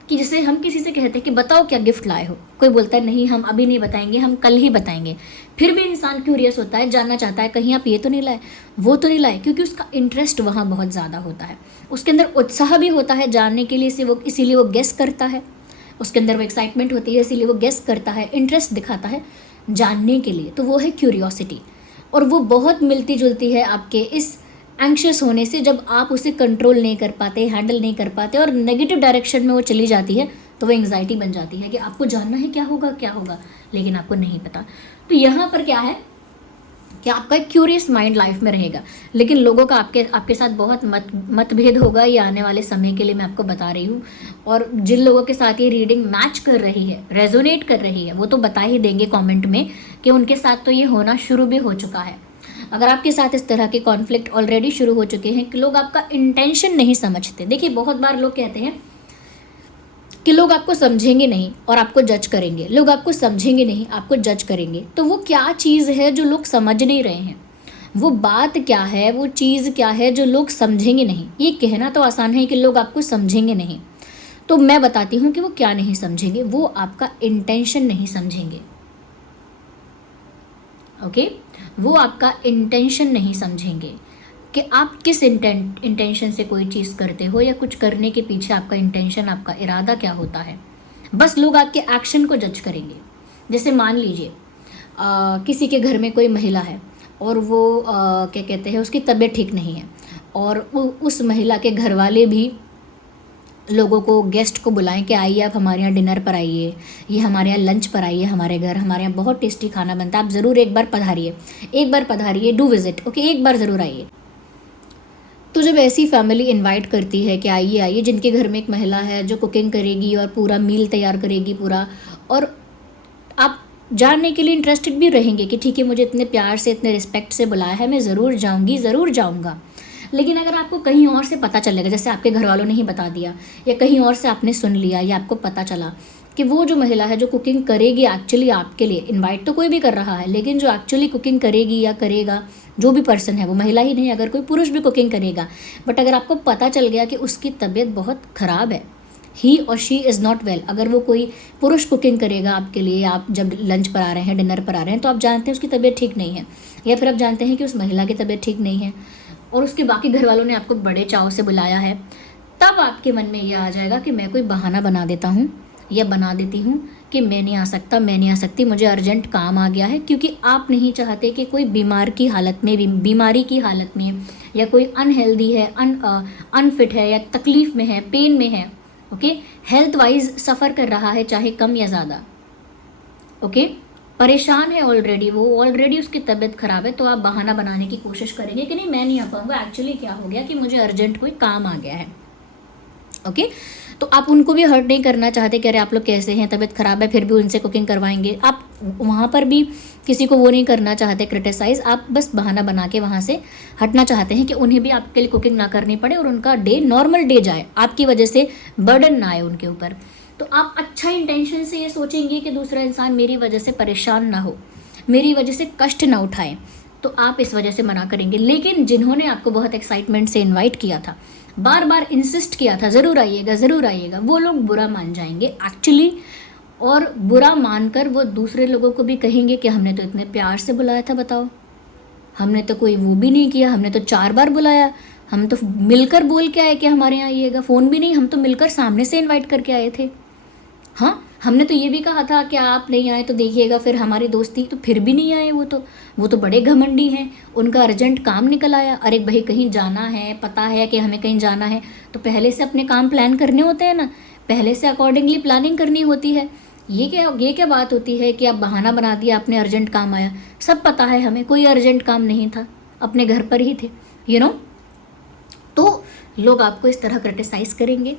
कि जैसे हम किसी से कहते हैं कि बताओ क्या गिफ्ट लाए हो, कोई बोलता है नहीं हम अभी नहीं बताएंगे, हम कल ही बताएंगे। फिर भी इंसान क्यूरियस होता है, जानना चाहता है कहीं आप ये तो नहीं लाए, वो तो नहीं लाए, क्योंकि उसका इंटरेस्ट वहाँ बहुत ज़्यादा होता है, उसके अंदर उत्साह भी होता है जानने के लिए, इसीलिए वो गेस करता है, उसके अंदर वो एक्साइटमेंट होती है, इसीलिए वो गेस करता है, इंटरेस्ट दिखाता है जानने के लिए। तो वो है क्यूरियोसिटी, और वो बहुत मिलती जुलती है आपके इस एंग्शियस होने से। जब आप उसे कंट्रोल नहीं कर पाते, हैंडल नहीं कर पाते, और नेगेटिव डायरेक्शन में वो चली जाती है, तो वो एंग्जाइटी बन जाती है कि आपको जानना है क्या होगा क्या होगा, लेकिन आपको नहीं पता। तो यहाँ पर क्या है कि आपका एक क्यूरियस माइंड लाइफ में रहेगा, लेकिन लोगों का आपके साथ बहुत मतभेद होगा। ये आने वाले समय के लिए मैं आपको बता रही हूँ, और जिन लोगों के साथ ये रीडिंग मैच कर रही है, रेजोनेट कर रही है, वो तो बता ही देंगे कमेंट में कि उनके साथ तो ये होना शुरू भी हो चुका है। अगर आपके साथ इस तरह के कॉन्फ्लिक्ट ऑलरेडी शुरू हो चुके हैं कि लोग आपका इंटेंशन नहीं समझते। देखिए बहुत बार लोग कहते हैं कि लोग आपको समझेंगे नहीं और आपको जज करेंगे, लोग आपको समझेंगे नहीं, आपको जज करेंगे। तो वो क्या चीज़ है जो लोग समझ नहीं रहे हैं, वो बात क्या है, वो चीज़ क्या है जो लोग समझेंगे नहीं। ये कहना तो आसान है कि लोग आपको समझेंगे नहीं, तो मैं बताती हूँ कि वो क्या नहीं समझेंगे, वो आपका इंटेंशन नहीं समझेंगे। ओके वो आपका इंटेंशन नहीं समझेंगे कि आप किस इंटेंशन से कोई चीज़ करते हो, या कुछ करने के पीछे आपका इंटेंशन, आपका इरादा क्या होता है। बस लोग आपके एक्शन को जज करेंगे। जैसे मान लीजिए किसी के घर में कोई महिला है, और वो क्या कहते हैं, उसकी तबीयत ठीक नहीं है, और उस महिला के घर वाले भी लोगों को, गेस्ट को बुलाएं कि आइए आप हमारे यहाँ डिनर पर आइए, ये हमारे यहाँ लंच पर आइए, हमारे घर, हमारे यहाँ बहुत टेस्टी खाना बनता है, आप ज़रूर एक बार पधारिए, डू विज़िट, ओके एक बार ज़रूर आइए। तो जब ऐसी फैमिली इनवाइट करती है कि आइए, जिनके घर में एक महिला है जो कुकिंग करेगी और पूरा मील तैयार करेगी पूरा, और आप जानने के लिए इंटरेस्टेड भी रहेंगे कि ठीक है मुझे इतने प्यार से, इतने रिस्पेक्ट से बुलाया है, मैं ज़रूर जाऊँगी, ज़रूर जाऊँगा। लेकिन अगर आपको कहीं और से पता चलेगा, जैसे आपके घर वालों ने ही बता दिया, या कहीं और से आपने सुन लिया, या आपको पता चला कि वो जो महिला है जो कुकिंग करेगी एक्चुअली आपके लिए, इनवाइट तो कोई भी कर रहा है, लेकिन जो एक्चुअली कुकिंग करेगी या करेगा जो भी पर्सन है, वो महिला ही नहीं, अगर कोई पुरुष भी कुकिंग करेगा, बट अगर आपको पता चल गया कि उसकी तबीयत बहुत ख़राब है, ही और शी इज़ नॉट वेल, अगर वो कोई पुरुष कुकिंग करेगा आपके लिए, आप जब लंच पर आ रहे हैं, डिनर पर आ रहे हैं, तो आप जानते हैं उसकी तबीयत ठीक नहीं है, या फिर आप जानते हैं कि उस महिला की तबीयत ठीक नहीं है, और उसके बाकी घर वालों ने आपको बड़े चाव से बुलाया है, तब आपके मन में यह आ जाएगा कि मैं कोई बहाना बना देता हूँ या बना देती हूँ कि मैं नहीं आ सकता, मैं नहीं आ सकती, मुझे अर्जेंट काम आ गया है, क्योंकि आप नहीं चाहते कि कोई बीमारी की हालत में है, या कोई अनहेल्दी है, अनफिट है, या तकलीफ़ में है, पेन में है, ओके, हेल्थ वाइज सफ़र कर रहा है, चाहे कम या ज़्यादा, ओके, परेशान है ऑलरेडी उसकी तबीयत ख़राब है, तो आप बहाना बनाने की कोशिश करेंगे कि नहीं मैं नहीं आ पाऊँगा, एक्चुअली क्या हो गया कि मुझे अर्जेंट कोई काम आ गया है, ओके। तो आप उनको भी हर्ट नहीं करना चाहते कि अरे आप लोग कैसे हैं, तबीयत ख़राब है, फिर भी उनसे कुकिंग करवाएंगे, आप वहाँ पर भी किसी को वो नहीं करना चाहते क्रिटिसाइज़, आप बस बहाना बना के वहाँ से हटना चाहते हैं कि उन्हें भी आपके लिए कुकिंग ना करनी पड़े और उनका डे नॉर्मल डे जाए, आपकी वजह से बर्डन ना आए उनके ऊपर। तो आप अच्छा इंटेंशन से ये सोचेंगे कि दूसरा इंसान मेरी वजह से परेशान ना हो, मेरी वजह से कष्ट ना उठाए, तो आप इस वजह से मना करेंगे। लेकिन जिन्होंने आपको बहुत एक्साइटमेंट से इन्वाइट किया था, बार बार इंसिस्ट किया था ज़रूर आइएगा, वो लोग बुरा मान जाएंगे एक्चुअली, और बुरा मानकर वो दूसरे लोगों को भी कहेंगे कि हमने तो इतने प्यार से बुलाया था, बताओ, हमने तो कोई वो भी नहीं किया, हमने तो 4 बार बुलाया, हम तो मिलकर बोल के आए कि हमारे यहाँ आइएगा, फ़ोन भी नहीं, हम तो मिलकर सामने से इन्वाइट करके आए थे, हाँ, हमने तो ये भी कहा था कि आप नहीं आए तो देखिएगा फिर हमारी दोस्ती, तो फिर भी नहीं आए, वो तो बड़े घमंडी हैं, उनका अर्जेंट काम निकल आया। अरे भाई कहीं जाना है, पता है कि हमें कहीं जाना है, तो पहले से अपने काम प्लान करने होते हैं ना, पहले से अकॉर्डिंगली प्लानिंग करनी होती है। ये क्या बात होती है कि आप बहाना बना दिया, आपने अर्जेंट काम आया, सब पता है हमें कोई अर्जेंट काम नहीं था, अपने घर पर ही थे, तो लोग आपको इस तरह क्रिटिसाइज़ करेंगे,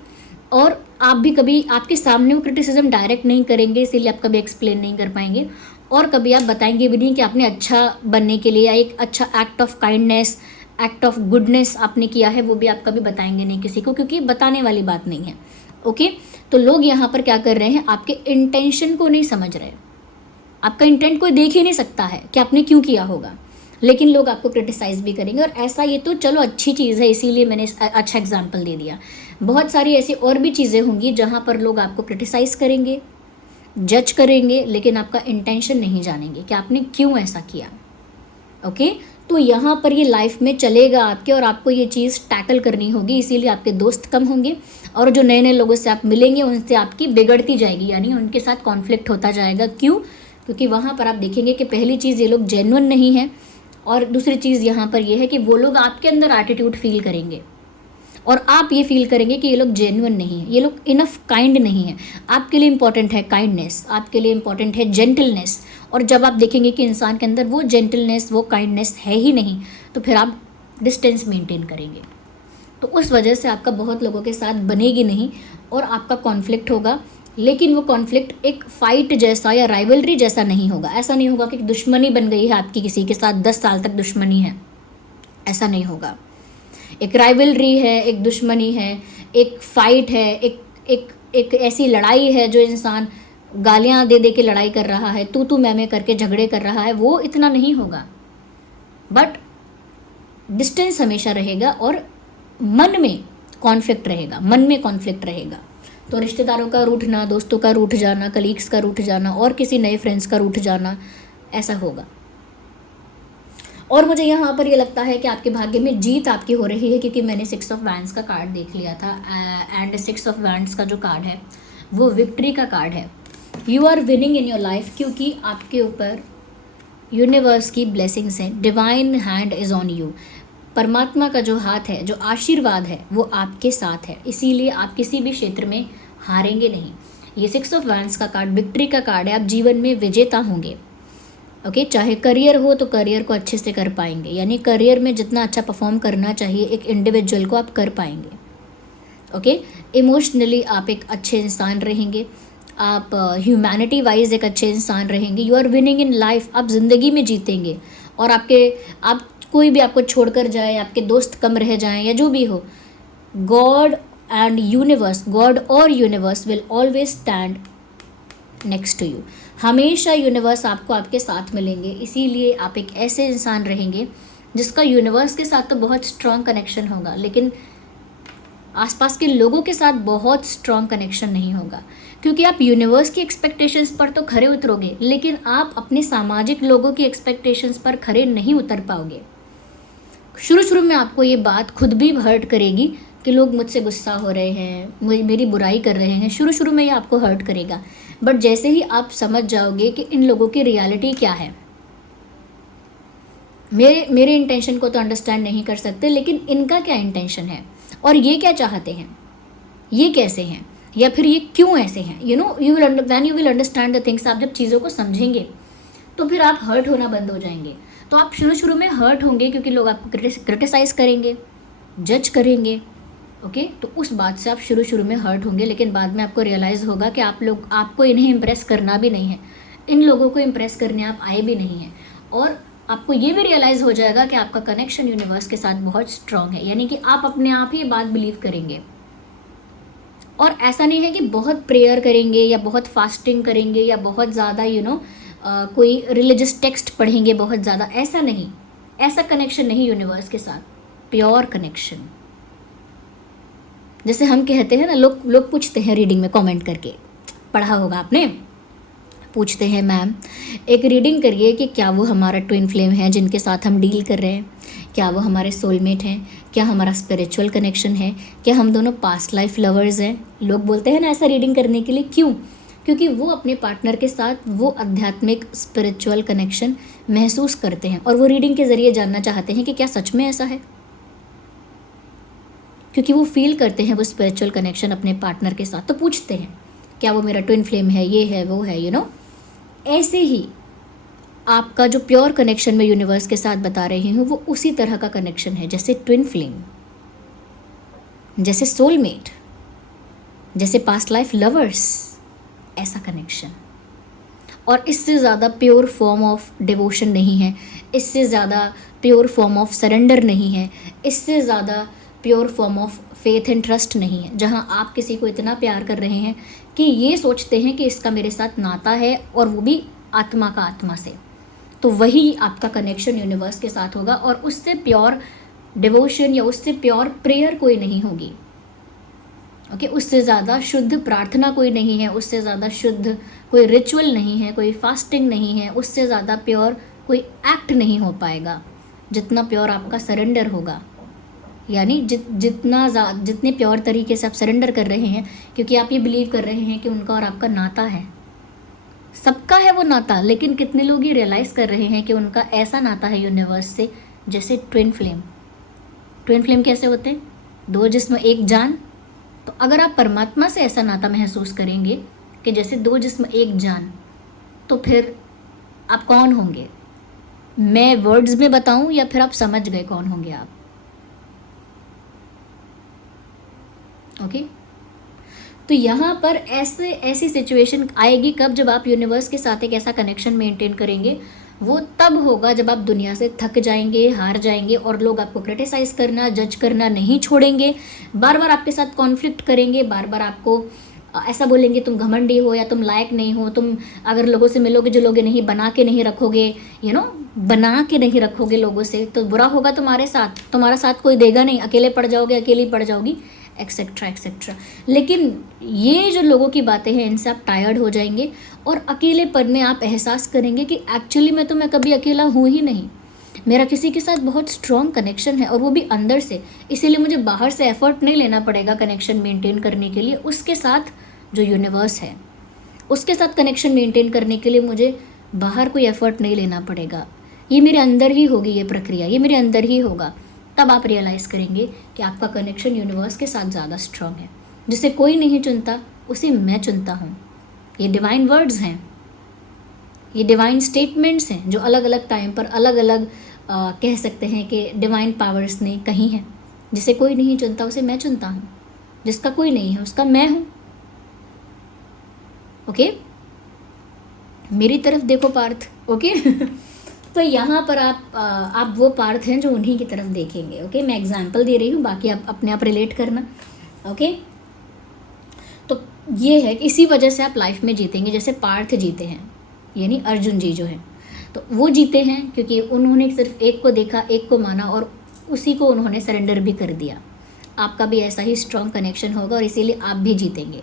और आप भी कभी आपके सामने वो क्रिटिसिज्म डायरेक्ट नहीं करेंगे, इसीलिए आप कभी एक्सप्लेन नहीं कर पाएंगे, और कभी आप बताएंगे भी नहीं कि आपने अच्छा बनने के लिए या एक अच्छा act of kindness, act of goodness आपने किया है, वो भी आप कभी बताएंगे नहीं किसी को, क्योंकि बताने वाली बात नहीं है, ओके। तो लोग यहाँ पर क्या कर रहे हैं, आपके इंटेंशन को नहीं समझ रहे, आपका इंटेंट कोई देख ही नहीं सकता है कि आपने क्यों किया होगा, लेकिन लोग आपको क्रिटिसाइज़ भी करेंगे। और ऐसा ये तो चलो अच्छी चीज़ है, इसीलिए मैंने अच्छा एग्जाम्पल दे दिया, बहुत सारी ऐसी और भी चीज़ें होंगी जहाँ पर लोग आपको क्रिटिसाइज़ करेंगे, जज करेंगे, लेकिन आपका इंटेंशन नहीं जानेंगे कि आपने क्यों ऐसा किया, ओके। तो यहाँ पर ये लाइफ में चलेगा आपके, और आपको ये चीज़ टैकल करनी होगी, इसीलिए आपके दोस्त कम होंगे, और जो नए नए लोगों से आप मिलेंगे उनसे आपकी बिगड़ती जाएगी, यानी उनके साथ कॉन्फ्लिक्ट होता जाएगा। क्यों? क्योंकि वहाँ पर आप देखेंगे कि पहली चीज़ ये लोग जेन्युइन नहीं है, और दूसरी चीज़ यहाँ पर ये है कि वो लोग आपके अंदर एटीट्यूड फील करेंगे, और आप ये फील करेंगे कि ये लोग जेन्युइन नहीं है, ये लोग इनफ काइंड नहीं है। आपके लिए इंपॉर्टेंट है काइंडनेस, आपके लिए इंपॉर्टेंट है जेंटलनेस, और जब आप देखेंगे कि इंसान के अंदर वो जेंटलनेस, वो काइंडनेस है ही नहीं, तो फिर आप डिस्टेंस मेंटेन करेंगे, तो उस वजह से आपका बहुत लोगों के साथ बनेगी नहीं, और आपका कॉन्फ्लिक्ट होगा। लेकिन वो कॉन्फ्लिक्ट एक फ़ाइट जैसा या राइवलरी जैसा नहीं होगा, ऐसा नहीं होगा कि दुश्मनी बन गई है आपकी किसी के साथ, 10 साल तक दुश्मनी है, ऐसा नहीं होगा। एक राइवलरी है, एक दुश्मनी है, एक फ़ाइट है, एक ऐसी लड़ाई है जो इंसान गालियाँ दे दे के लड़ाई कर रहा है, तू मैं करके झगड़े कर रहा है, वो इतना नहीं होगा, बट डिस्टेंस हमेशा रहेगा, और मन में कॉन्फ्लिक्ट रहेगा। तो रिश्तेदारों का रूठना, दोस्तों का रूठ जाना, कलीग्स का रूठ जाना, और किसी नए फ्रेंड्स का रूठ जाना, ऐसा होगा। और मुझे यहाँ पर ये लगता है कि आपके भाग्य में जीत आपकी हो रही है, क्योंकि मैंने 6 ऑफ वैंड्स का कार्ड देख लिया था, एंड 6 ऑफ वैंड्स का जो कार्ड है वो विक्ट्री का कार्ड है। You are winning in your life, क्योंकि आपके ऊपर यूनिवर्स की ब्लेसिंग्स हैं, divine hand is on you, परमात्मा का जो हाथ है, जो आशीर्वाद है, वो आपके साथ है, इसीलिए आप किसी भी क्षेत्र में हारेंगे नहीं। ये 6 ऑफ वैंड्स का कार्ड विक्ट्री का कार्ड है, आप जीवन में विजेता होंगे, ओके। चाहे करियर हो तो करियर को अच्छे से कर पाएंगे, यानी करियर में जितना अच्छा परफॉर्म करना चाहिए एक इंडिविजुअल को, आप कर पाएंगे, ओके। इमोशनली आप एक अच्छे इंसान रहेंगे, आप ह्यूमैनिटी वाइज एक अच्छे इंसान रहेंगे। You are winning in life, आप ज़िंदगी में जीतेंगे, और आप कोई भी आपको छोड़कर जाए, आपके दोस्त कम रह जाएं या जो भी हो, गॉड और universe will always stand next to you. हमेशा यूनिवर्स आपको आपके साथ मिलेंगे, इसीलिए आप एक ऐसे इंसान रहेंगे जिसका यूनिवर्स के साथ तो बहुत स्ट्रॉन्ग कनेक्शन होगा, लेकिन आसपास के लोगों के साथ बहुत स्ट्रॉन्ग कनेक्शन नहीं होगा, क्योंकि आप यूनिवर्स की एक्सपेक्टेशंस पर तो खरे उतरोगे, लेकिन आप अपने सामाजिक लोगों की एक्सपेक्टेशंस पर खरे नहीं उतर पाओगे। शुरू में आपको ये बात खुद भी हर्ट करेगी कि लोग मुझसे गुस्सा हो रहे हैं, मेरी बुराई कर रहे हैं, शुरू शुरू में ये आपको हर्ट करेगा। बट जैसे ही आप समझ जाओगे कि इन लोगों की रियलिटी क्या है, मेरे इंटेंशन को तो अंडरस्टैंड नहीं कर सकते, लेकिन इनका क्या इंटेंशन है और ये क्या चाहते हैं, ये कैसे हैं, या फिर ये क्यों ऐसे हैं, when you will understand the things, आप जब चीज़ों को समझेंगे तो फिर आप हर्ट होना बंद हो जाएंगे। तो आप शुरू शुरू में हर्ट होंगे क्योंकि लोग आपको क्रिटिसाइज़ करेंगे, जज करेंगे, ओके तो उस बात से आप शुरू शुरू में हर्ट होंगे, लेकिन बाद में आपको रियलाइज़ होगा कि आपको इन्हें इम्प्रेस करना भी नहीं है, इन लोगों को इम्प्रेस करने आप आए भी नहीं हैं, और आपको ये भी रियलाइज़ हो जाएगा कि आपका कनेक्शन यूनिवर्स के साथ बहुत स्ट्रांग है, यानी कि आप अपने आप ही ये बात बिलीव करेंगे। और ऐसा नहीं है कि बहुत प्रेयर करेंगे या बहुत फास्टिंग करेंगे या बहुत ज़्यादा कोई रिलीजियस टेक्स्ट पढ़ेंगे बहुत ज़्यादा, ऐसा नहीं, ऐसा कनेक्शन नहीं यूनिवर्स के साथ, प्योर कनेक्शन। जैसे हम कहते हैं ना, लोग पूछते हैं रीडिंग में कमेंट करके, पढ़ा होगा आपने, पूछते हैं मैम एक रीडिंग करिए कि क्या वो हमारा ट्विन फ्लेम है जिनके साथ हम डील कर रहे हैं, क्या वो हमारे सोलमेट हैं, क्या हमारा स्पिरिचुअल कनेक्शन है, क्या हम दोनों पास्ट लाइफ लवर्स हैं। लोग बोलते हैं ना ऐसा रीडिंग करने के लिए, क्यों? क्योंकि वो अपने पार्टनर के साथ वो आध्यात्मिक स्पिरिचुअल कनेक्शन महसूस करते हैं और वो रीडिंग के ज़रिए जानना चाहते हैं कि क्या सच में ऐसा है, क्योंकि वो फील करते हैं वो स्पिरिचुअल कनेक्शन अपने पार्टनर के साथ। तो पूछते हैं क्या वो मेरा ट्विन फ्लेम है, ये है वो है, ऐसे ही आपका जो प्योर कनेक्शन में यूनिवर्स के साथ बता रही हूँ वो उसी तरह का कनेक्शन है, जैसे ट्विन फ्लेम, जैसे सोलमेट, जैसे पास्ट लाइफ लवर्स, ऐसा कनेक्शन। और इससे ज़्यादा प्योर फॉर्म ऑफ डिवोशन नहीं है, इससे ज़्यादा प्योर फॉर्म ऑफ सरेंडर नहीं है, इससे ज़्यादा pure form of faith and trust नहीं है, जहाँ आप किसी को इतना प्यार कर रहे हैं कि ये सोचते हैं कि इसका मेरे साथ नाता है, और वो भी आत्मा का आत्मा से। तो वही आपका कनेक्शन यूनिवर्स के साथ होगा, और उससे प्योर डिवोशन या उससे प्योर प्रेयर कोई नहीं होगी, ओके उससे ज़्यादा शुद्ध प्रार्थना कोई नहीं है, उससे ज़्यादा शुद्ध कोई रिचुअल नहीं है, कोई फास्टिंग नहीं है, उससे ज़्यादा प्योर कोई एक्ट नहीं हो पाएगा जितना प्योर आपका सरेंडर होगा। यानी जितने प्योर तरीके से आप सरेंडर कर रहे हैं, क्योंकि आप ये बिलीव कर रहे हैं कि उनका और आपका नाता है, सबका है वो नाता, लेकिन कितने लोग ये रियलाइज़ कर रहे हैं कि उनका ऐसा नाता है यूनिवर्स से जैसे ट्विन फ्लेम। ट्विन फ्लेम कैसे होते हैं? दो जिस्म एक जान। तो अगर आप परमात्मा से ऐसा नाता महसूस करेंगे कि जैसे दो जिस्म एक जान, तो फिर आप कौन होंगे? मैं वर्ड्स में बताऊं या फिर आप समझ गए कौन होंगे आप? ओके तो यहाँ पर ऐसी सिचुएशन आएगी कब? जब आप यूनिवर्स के साथ एक ऐसा कनेक्शन मेंटेन करेंगे। वो तब होगा जब आप दुनिया से थक जाएंगे, हार जाएंगे, और लोग आपको क्रिटिसाइज़ करना, जज करना नहीं छोड़ेंगे, बार बार आपके साथ कॉन्फ्लिक्ट करेंगे, बार बार आपको ऐसा बोलेंगे तुम घमंडी हो या तुम लायक नहीं हो, तुम अगर लोगों से मिलोगे जुलोगे नहीं, बना के नहीं रखोगे, बना के नहीं रखोगे लोगों से, तो बुरा होगा तुम्हारे साथ, तुम्हारा साथ कोई देगा नहीं, अकेले पड़ जाओगे, अकेली पड़ जाओगी, एक्सेट्रा एक्सेट्रा। लेकिन ये जो लोगों की बातें हैं, इनसे आप टायर्ड हो जाएंगे, और अकेलेपन में आप एहसास करेंगे कि एक्चुअली में तो मैं कभी अकेला हूँ ही नहीं, मेरा किसी के साथ बहुत स्ट्रॉन्ग कनेक्शन है, और वो भी अंदर से। इसीलिए मुझे बाहर से एफर्ट नहीं लेना पड़ेगा कनेक्शन मेंटेन करने के लिए। उसके साथ जो यूनिवर्स है, उसके साथ कनेक्शन मेंटेन करने के लिए मुझे बाहर कोई एफर्ट नहीं लेना पड़ेगा। ये मेरे अंदर ही होगी, ये प्रक्रिया ये मेरे अंदर ही होगा। तब आप रियलाइज़ करेंगे कि आपका कनेक्शन यूनिवर्स के साथ ज़्यादा स्ट्रॉन्ग है। जिसे कोई नहीं चुनता, उसे मैं चुनता हूँ। ये डिवाइन वर्ड्स हैं, ये डिवाइन स्टेटमेंट्स हैं, जो अलग अलग टाइम पर अलग अलग कह सकते हैं कि डिवाइन पावर्स ने कही हैं। जिसे कोई नहीं चुनता, उसे मैं चुनता हूँ। जिसका कोई नहीं है, उसका मैं हूँ। ओके मेरी तरफ देखो पार्थ। ओके तो यहाँ पर आप वो पार्थ हैं जो उन्हीं की तरफ देखेंगे। ओके मैं एग्जाम्पल दे रही हूँ, बाकी आप अपने आप रिलेट करना। ओके तो ये है, इसी वजह से आप लाइफ में जीतेंगे जैसे पार्थ जीते हैं, यानी अर्जुन जी जो हैं। तो वो जीते हैं क्योंकि उन्होंने सिर्फ एक को देखा, एक को माना, और उसी को उन्होंने सरेंडर भी कर दिया। आपका भी ऐसा ही स्ट्रॉन्ग कनेक्शन होगा, और इसीलिए आप भी जीतेंगे,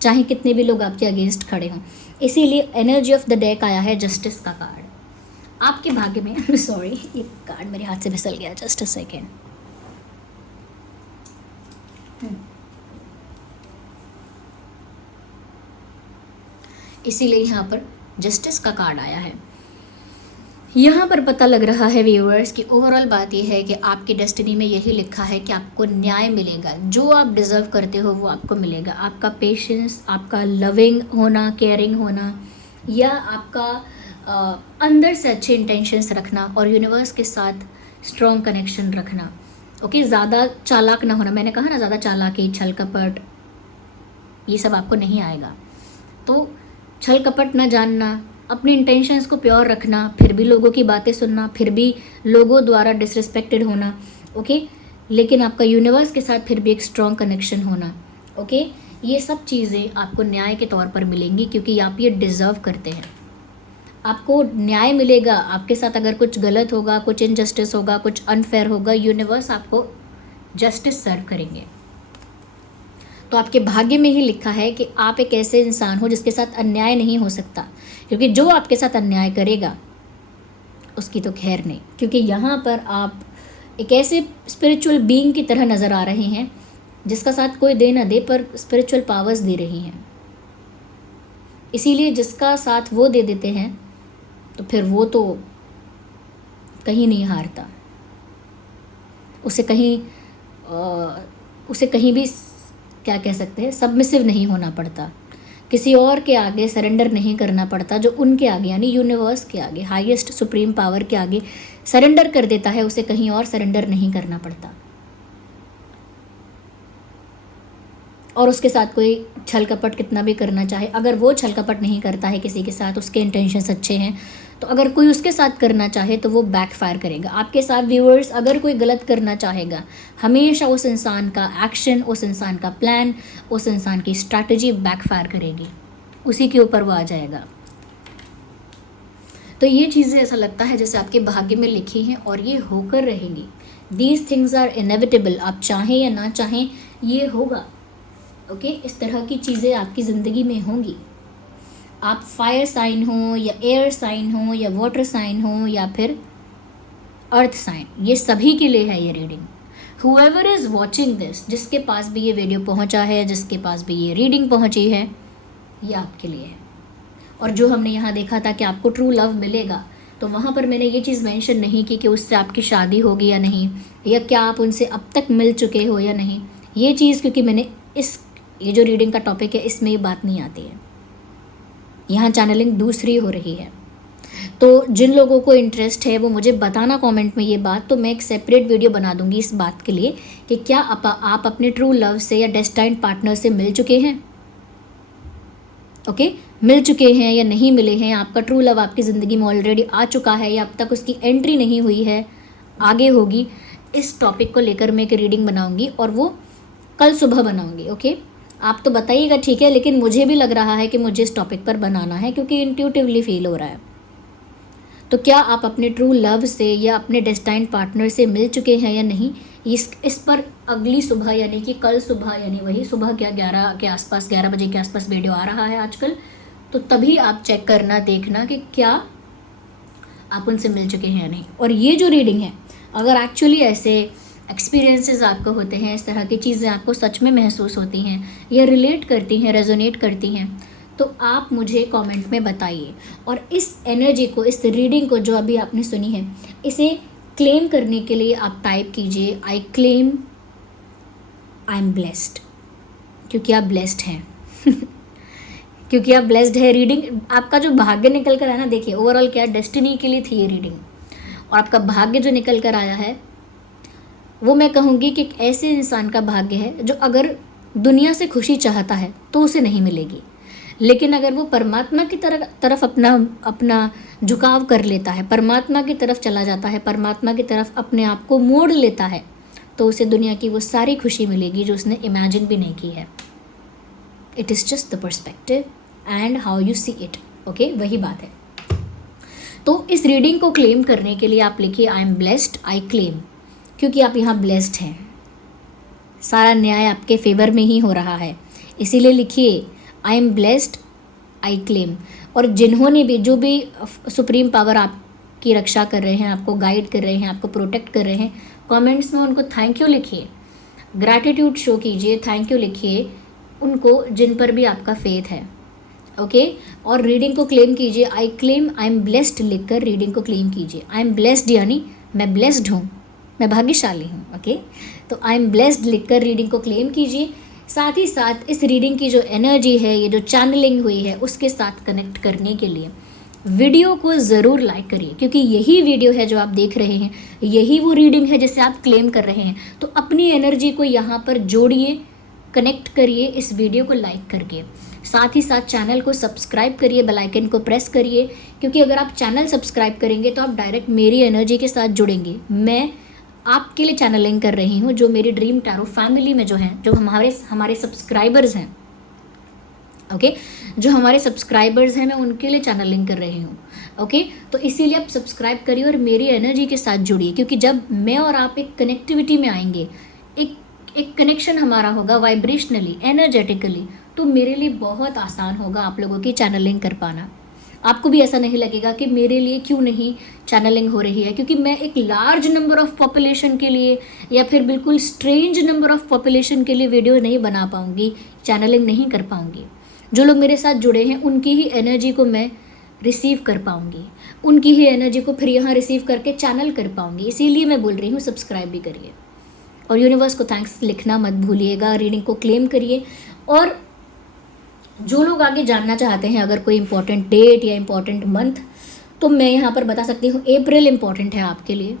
चाहे कितने भी लोग आपके अगेंस्ट खड़े हों। इसीलिए एनर्जी ऑफ द डेक आया है जस्टिस का कार्ड। आपके भाग्य में सॉरी, ये कार्ड मेरे हाथ से फिसल गया, जस्ट अ सेकेंड। इसीलिए यहाँ पर जस्टिस का कार्ड आया है। यहाँ पर पता लग रहा है व्यूअर्स कि ओवरऑल बात यह है कि आपकी डेस्टिनी में यही लिखा है कि आपको न्याय मिलेगा, जो आप डिज़र्व करते हो वो आपको मिलेगा। आपका पेशेंस, आपका लविंग होना, केयरिंग होना, या आपका अंदर से अच्छे इंटेंशंस रखना और यूनिवर्स के साथ स्ट्रॉन्ग कनेक्शन रखना। ओके, ज़्यादा चालाक ना होना। मैंने कहा ना, ज़्यादा चालाकी, छल कपट, ये सब आपको नहीं आएगा। तो छल कपट ना जानना, अपने इंटेंशंस को प्योर रखना, फिर भी लोगों की बातें सुनना, फिर भी लोगों द्वारा डिसरिस्पेक्टेड होना। ओके, लेकिन आपका यूनिवर्स के साथ फिर भी एक स्ट्रॉन्ग कनेक्शन होना। ओके, ये सब चीज़ें आपको न्याय के तौर पर मिलेंगी, क्योंकि आप ये डिज़र्व करते हैं। आपको न्याय मिलेगा। आपके साथ अगर कुछ गलत होगा, कुछ इनजस्टिस होगा, कुछ अनफेयर होगा, यूनिवर्स आपको जस्टिस सर्व करेंगे। तो आपके भाग्य में ही लिखा है कि आप एक ऐसे इंसान हो जिसके साथ अन्याय नहीं हो सकता, क्योंकि जो आपके साथ अन्याय करेगा उसकी तो खैर नहीं। क्योंकि यहाँ पर आप एक ऐसे स्पिरिचुअल बीइंग की तरह नज़र आ रहे हैं जिसका साथ कोई दे ना दे, पर स्पिरिचुअल पावर्स दे रही हैं। इसीलिए जिसका साथ वो दे देते हैं तो फिर वो तो कहीं नहीं हारता, उसे कहीं भी क्या कह सकते हैं, सबमिसिव नहीं होना पड़ता, किसी और के आगे सरेंडर नहीं करना पड़ता। जो उनके आगे यानी यूनिवर्स के आगे, हाईएस्ट सुप्रीम पावर के आगे सरेंडर कर देता है, उसे कहीं और सरेंडर नहीं करना पड़ता। और उसके साथ कोई छल कपट कितना भी करना चाहे, अगर वो छल कपट नहीं करता है किसी के साथ, उसके इंटेंशंस अच्छे हैं, तो अगर कोई उसके साथ करना चाहे तो वो बैकफायर करेगा आपके साथ। व्यूअर्स, अगर कोई गलत करना चाहेगा, हमेशा उस इंसान का एक्शन, उस इंसान का प्लान, उस इंसान की स्ट्रैटेजी बैकफायर करेगी, उसी के ऊपर वो आ जाएगा। तो ये चीज़ें ऐसा लगता है जैसे आपके भाग्य में लिखी हैं और ये होकर रहेंगी। दीज थिंग्स आर इनएविटेबल, आप चाहें या ना चाहें ये होगा। ओके, इस तरह की चीज़ें आपकी ज़िंदगी में होंगी। आप फायर साइन हो या एयर साइन हो या वाटर साइन हो या फिर अर्थ साइन, ये सभी के लिए है ये reading. Whoever is watching this, जिसके पास भी ये वीडियो पहुंचा है, जिसके पास भी ये रीडिंग पहुंची है, ये आपके लिए है। और जो हमने यहाँ देखा था कि आपको ट्रू लव मिलेगा, तो वहाँ पर मैंने ये चीज़ मेंशन नहीं की कि उससे आपकी शादी होगी या नहीं, या क्या आप उनसे अब तक मिल चुके हो या नहीं। ये चीज़ क्योंकि मैंने ये जो रीडिंग का टॉपिक है इसमें ये बात नहीं आती है, यहाँ चैनलिंग दूसरी हो रही है। तो जिन लोगों को इंटरेस्ट है वो मुझे बताना कमेंट में ये बात, तो मैं एक सेपरेट वीडियो बना दूंगी इस बात के लिए कि क्या आप अपने ट्रू लव से या डेस्टाइन्ड पार्टनर से मिल चुके हैं। ओके, मिल चुके हैं या नहीं मिले हैं, आपका ट्रू लव आपकी ज़िंदगी में ऑलरेडी आ चुका है या अब तक उसकी एंट्री नहीं हुई है, आगे होगी। इस टॉपिक को लेकर मैं एक रीडिंग बनाऊंगी और वो कल सुबह बनाऊंगी। ओके, आप तो बताइएगा ठीक है, लेकिन मुझे भी लग रहा है कि मुझे इस टॉपिक पर बनाना है क्योंकि इंट्यूटिवली फील हो रहा है। तो क्या आप अपने ट्रू लव से या अपने डेस्टाइन्ड पार्टनर से मिल चुके हैं या नहीं, इस पर अगली सुबह यानी कि कल सुबह, यानी वही सुबह क्या 11 के आसपास, 11 बजे के आसपास वीडियो आ रहा है आजकल, तो तभी आप चेक करना, देखना कि क्या आप उनसे मिल चुके हैं या नहीं। और ये जो रीडिंग है, अगर एक्चुअली ऐसे एक्सपीरियंसेस आपको होते हैं, इस तरह की चीज़ें आपको सच में महसूस होती हैं या रिलेट करती हैं, रेजोनेट करती हैं, तो आप मुझे कमेंट में बताइए। और इस एनर्जी को, इस रीडिंग को जो अभी आपने सुनी है, इसे क्लेम करने के लिए आप टाइप कीजिए I claim I am blessed, क्योंकि आप ब्लेस्ड हैं क्योंकि आप ब्लेस्ड है। रीडिंग आपका जो भाग्य निकल कर आया ना, देखिए ओवरऑल क्या डेस्टिनी के लिए थी ये रीडिंग, और आपका भाग्य जो निकल कर आया है वो मैं कहूँगी कि एक ऐसे इंसान का भाग्य है जो अगर दुनिया से खुशी चाहता है तो उसे नहीं मिलेगी, लेकिन अगर वो परमात्मा की तरफ अपना झुकाव कर लेता है, परमात्मा की तरफ चला जाता है, परमात्मा की तरफ अपने आप को मोड़ लेता है, तो उसे दुनिया की वो सारी खुशी मिलेगी जो उसने इमेजिन भी नहीं की है। It is just the perspective and how you see it. Okay, वही बात है। तो इस रीडिंग को क्लेम करने के लिए आप लिखिए I am blessed, I claim, क्योंकि आप यहाँ ब्लेस्ड हैं, सारा न्याय आपके फेवर में ही हो रहा है, इसीलिए लिखिए I am blessed, I claim. और जिन्होंने भी, जो भी सुप्रीम पावर आपकी रक्षा कर रहे हैं, आपको गाइड कर रहे हैं, आपको प्रोटेक्ट कर रहे हैं, कमेंट्स में उनको थैंक यू लिखिए, ग्रैटिट्यूड शो कीजिए, थैंक यू लिखिए उनको जिन पर भी आपका फेथ है। ओके। और रीडिंग को क्लेम कीजिए, I claim I am blessed लिखकर रीडिंग को क्लेम कीजिए। आई एम ब्लेस्ड यानी मैं ब्लेस्ड हूँ, मैं भाग्यशाली हूँ। ओके, तो आई एम ब्लेस्ड लिखकर रीडिंग को क्लेम कीजिए। साथ ही साथ इस रीडिंग की जो एनर्जी है, ये जो चैनलिंग हुई है, उसके साथ कनेक्ट करने के लिए वीडियो को ज़रूर लाइक करिए, क्योंकि यही वीडियो है जो आप देख रहे हैं, यही वो रीडिंग है जिसे आप क्लेम कर रहे हैं। तो अपनी एनर्जी को यहाँ पर जोड़िए, कनेक्ट करिए इस वीडियो को लाइक करके। साथ ही साथ चैनल को सब्सक्राइब करिए, बेल आइकन को प्रेस करिए, क्योंकि अगर आप चैनल सब्सक्राइब करेंगे तो आप डायरेक्ट मेरी एनर्जी के साथ जुड़ेंगे। मैं आपके लिए चैनलिंग कर रही हूँ, जो मेरी ड्रीम टैरो फैमिली में जो हैं, जो हमारे सब्सक्राइबर्स हैं, ओके, जो हमारे सब्सक्राइबर्स हैं, मैं उनके लिए चैनलिंग कर रही हूँ। ओके, तो इसीलिए आप सब्सक्राइब करिए और मेरी एनर्जी के साथ जुड़िए, क्योंकि जब मैं और आप एक कनेक्टिविटी में आएंगे, एक कनेक्शन हमारा होगा वाइब्रेशनली, एनर्जेटिकली, तो मेरे लिए बहुत आसान होगा आप लोगों की चैनलिंग कर पाना। आपको भी ऐसा नहीं लगेगा कि मेरे लिए क्यों नहीं चैनलिंग हो रही है, क्योंकि मैं एक लार्ज नंबर ऑफ पॉपुलेशन के लिए या फिर बिल्कुल स्ट्रेंज नंबर ऑफ पॉपुलेशन के लिए वीडियो नहीं बना पाऊँगी, चैनलिंग नहीं कर पाऊँगी। जो लोग मेरे साथ जुड़े हैं उनकी ही एनर्जी को मैं रिसीव कर पाऊँगी, उनकी ही एनर्जी को फिर यहाँ रिसीव करके चैनल कर पाऊँगी। इसीलिए मैं बोल रही हूँ सब्सक्राइब भी करिए और यूनिवर्स को थैंक्स लिखना मत भूलिएगा। रीडिंग को क्लेम करिए। और जो लोग आगे जानना चाहते हैं अगर कोई इंपॉर्टेंट डेट या इंपॉर्टेंट मंथ, तो मैं यहाँ पर बता सकती हूँ अप्रैल इंपॉर्टेंट है आपके लिए,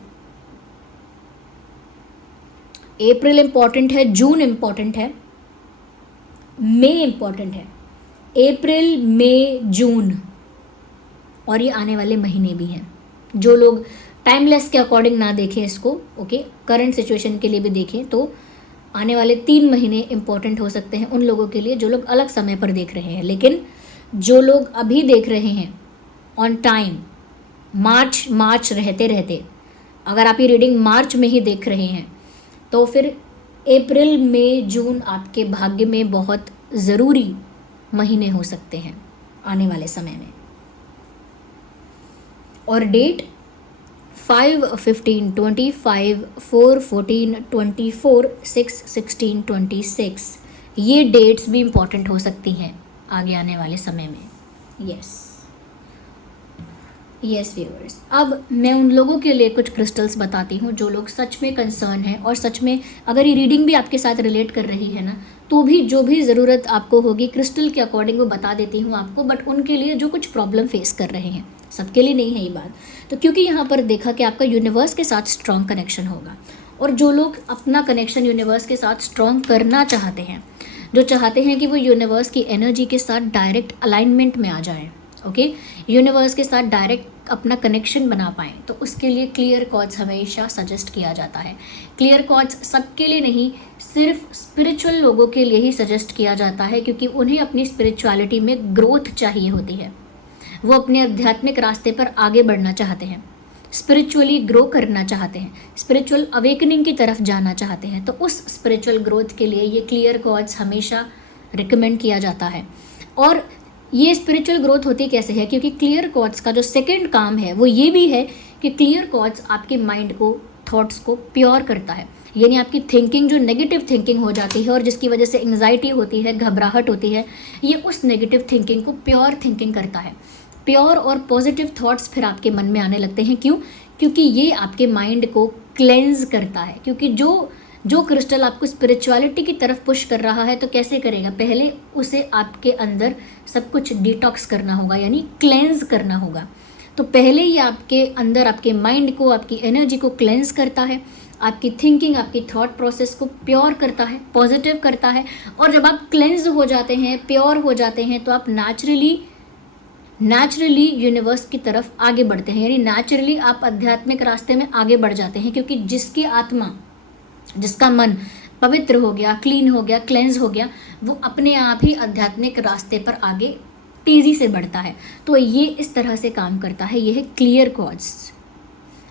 अप्रैल इंपॉर्टेंट है, जून इंपॉर्टेंट है, मई इंपॉर्टेंट है। अप्रैल, मई, जून और ये आने वाले महीने भी हैं। जो लोग टाइमलेस के अकॉर्डिंग ना देखें इसको, ओके, करंट सिचुएशन के लिए भी देखें, तो आने वाले 3 महीने इंपॉर्टेंट हो सकते हैं उन लोगों के लिए जो लोग अलग समय पर देख रहे हैं। लेकिन जो लोग अभी देख रहे हैं ऑन टाइम, मार्च रहते रहते, अगर आप ये रीडिंग मार्च में ही देख रहे हैं तो फिर अप्रैल, मई, जून आपके भाग्य में बहुत ज़रूरी महीने हो सकते हैं आने वाले समय में। और डेट 5, 15, 25, 4, 14, 24, 6, 16, 26, ये डेट्स भी इम्पॉर्टेंट हो सकती हैं आगे आने वाले समय में। यस व्यूअर्स, अब मैं उन लोगों के लिए कुछ क्रिस्टल्स बताती हूँ जो लोग सच में कंसर्न हैं और सच में अगर ये रीडिंग भी आपके साथ रिलेट कर रही है ना, तो भी जो भी ज़रूरत आपको होगी क्रिस्टल के अकॉर्डिंग वो बता देती हूँ आपको। बट उनके लिए जो कुछ प्रॉब्लम फेस कर रहे हैं, सबके लिए नहीं है ये बात। तो क्योंकि यहाँ पर देखा कि आपका यूनिवर्स के साथ स्ट्रॉन्ग कनेक्शन होगा, और जो लोग अपना कनेक्शन यूनिवर्स के साथ स्ट्रॉन्ग करना चाहते हैं, जो चाहते हैं कि वो यूनिवर्स की एनर्जी के साथ डायरेक्ट अलाइनमेंट में आ जाएं, ओके, यूनिवर्स के साथ डायरेक्ट अपना कनेक्शन बना पाएँ, तो उसके लिए क्लियर कॉर्ड्स हमेशा सजेस्ट किया जाता है। क्लियर कॉर्ड्स सबके लिए नहीं, सिर्फ स्पिरिचुअल लोगों के लिए ही सजेस्ट किया जाता है, क्योंकि उन्हें अपनी स्पिरिचुअलिटी में ग्रोथ चाहिए होती है। वो अपने आध्यात्मिक रास्ते पर आगे बढ़ना चाहते हैं, स्पिरिचुअली ग्रो करना चाहते हैं, स्पिरिचुअल अवेकनिंग की तरफ जाना चाहते हैं। तो उस स्पिरिचुअल ग्रोथ के लिए ये क्लियर कॉर्ड्स हमेशा रिकमेंड किया जाता है। और ये स्पिरिचुअल ग्रोथ होती कैसे है, क्योंकि क्लियर कॉर्ड्स का जो सेकंड काम है वो ये भी है कि क्लियर कॉर्ड्स आपके माइंड को, थॉट्स को प्योर करता है। यानी आपकी थिंकिंग जो नेगेटिव थिंकिंग हो जाती है और जिसकी वजह से एंग्जाइटी होती है, घबराहट होती है, ये उस नेगेटिव थिंकिंग को प्योर थिंकिंग करता है। प्योर और पॉजिटिव थॉट्स फिर आपके मन में आने लगते हैं। क्यों? क्योंकि ये आपके माइंड को क्लेंज करता है। क्योंकि जो क्रिस्टल आपको स्पिरिचुअलिटी की तरफ पुश कर रहा है, तो कैसे करेगा? पहले उसे आपके अंदर सब कुछ डिटॉक्स करना होगा, यानी क्लेंज करना होगा। तो पहले ये आपके अंदर आपके माइंड को, आपकी एनर्जी को क्लेंज करता है, आपकी थिंकिंग, आपकी थॉट प्रोसेस को प्योर करता है, पॉजिटिव करता है। और जब आप क्लेंज हो जाते हैं, प्योर हो जाते हैं, तो आप नेचुरली यूनिवर्स की तरफ आगे बढ़ते हैं, यानी नेचुरली आप आध्यात्मिक रास्ते में आगे बढ़ जाते हैं। क्योंकि जिसकी आत्मा, जिसका मन पवित्र हो गया, क्लीन हो गया, क्लेंज हो गया, वो अपने आप ही आध्यात्मिक रास्ते पर आगे तेज़ी से बढ़ता है। तो ये इस तरह से काम करता है। ये है क्लियर कॉर्ड्स।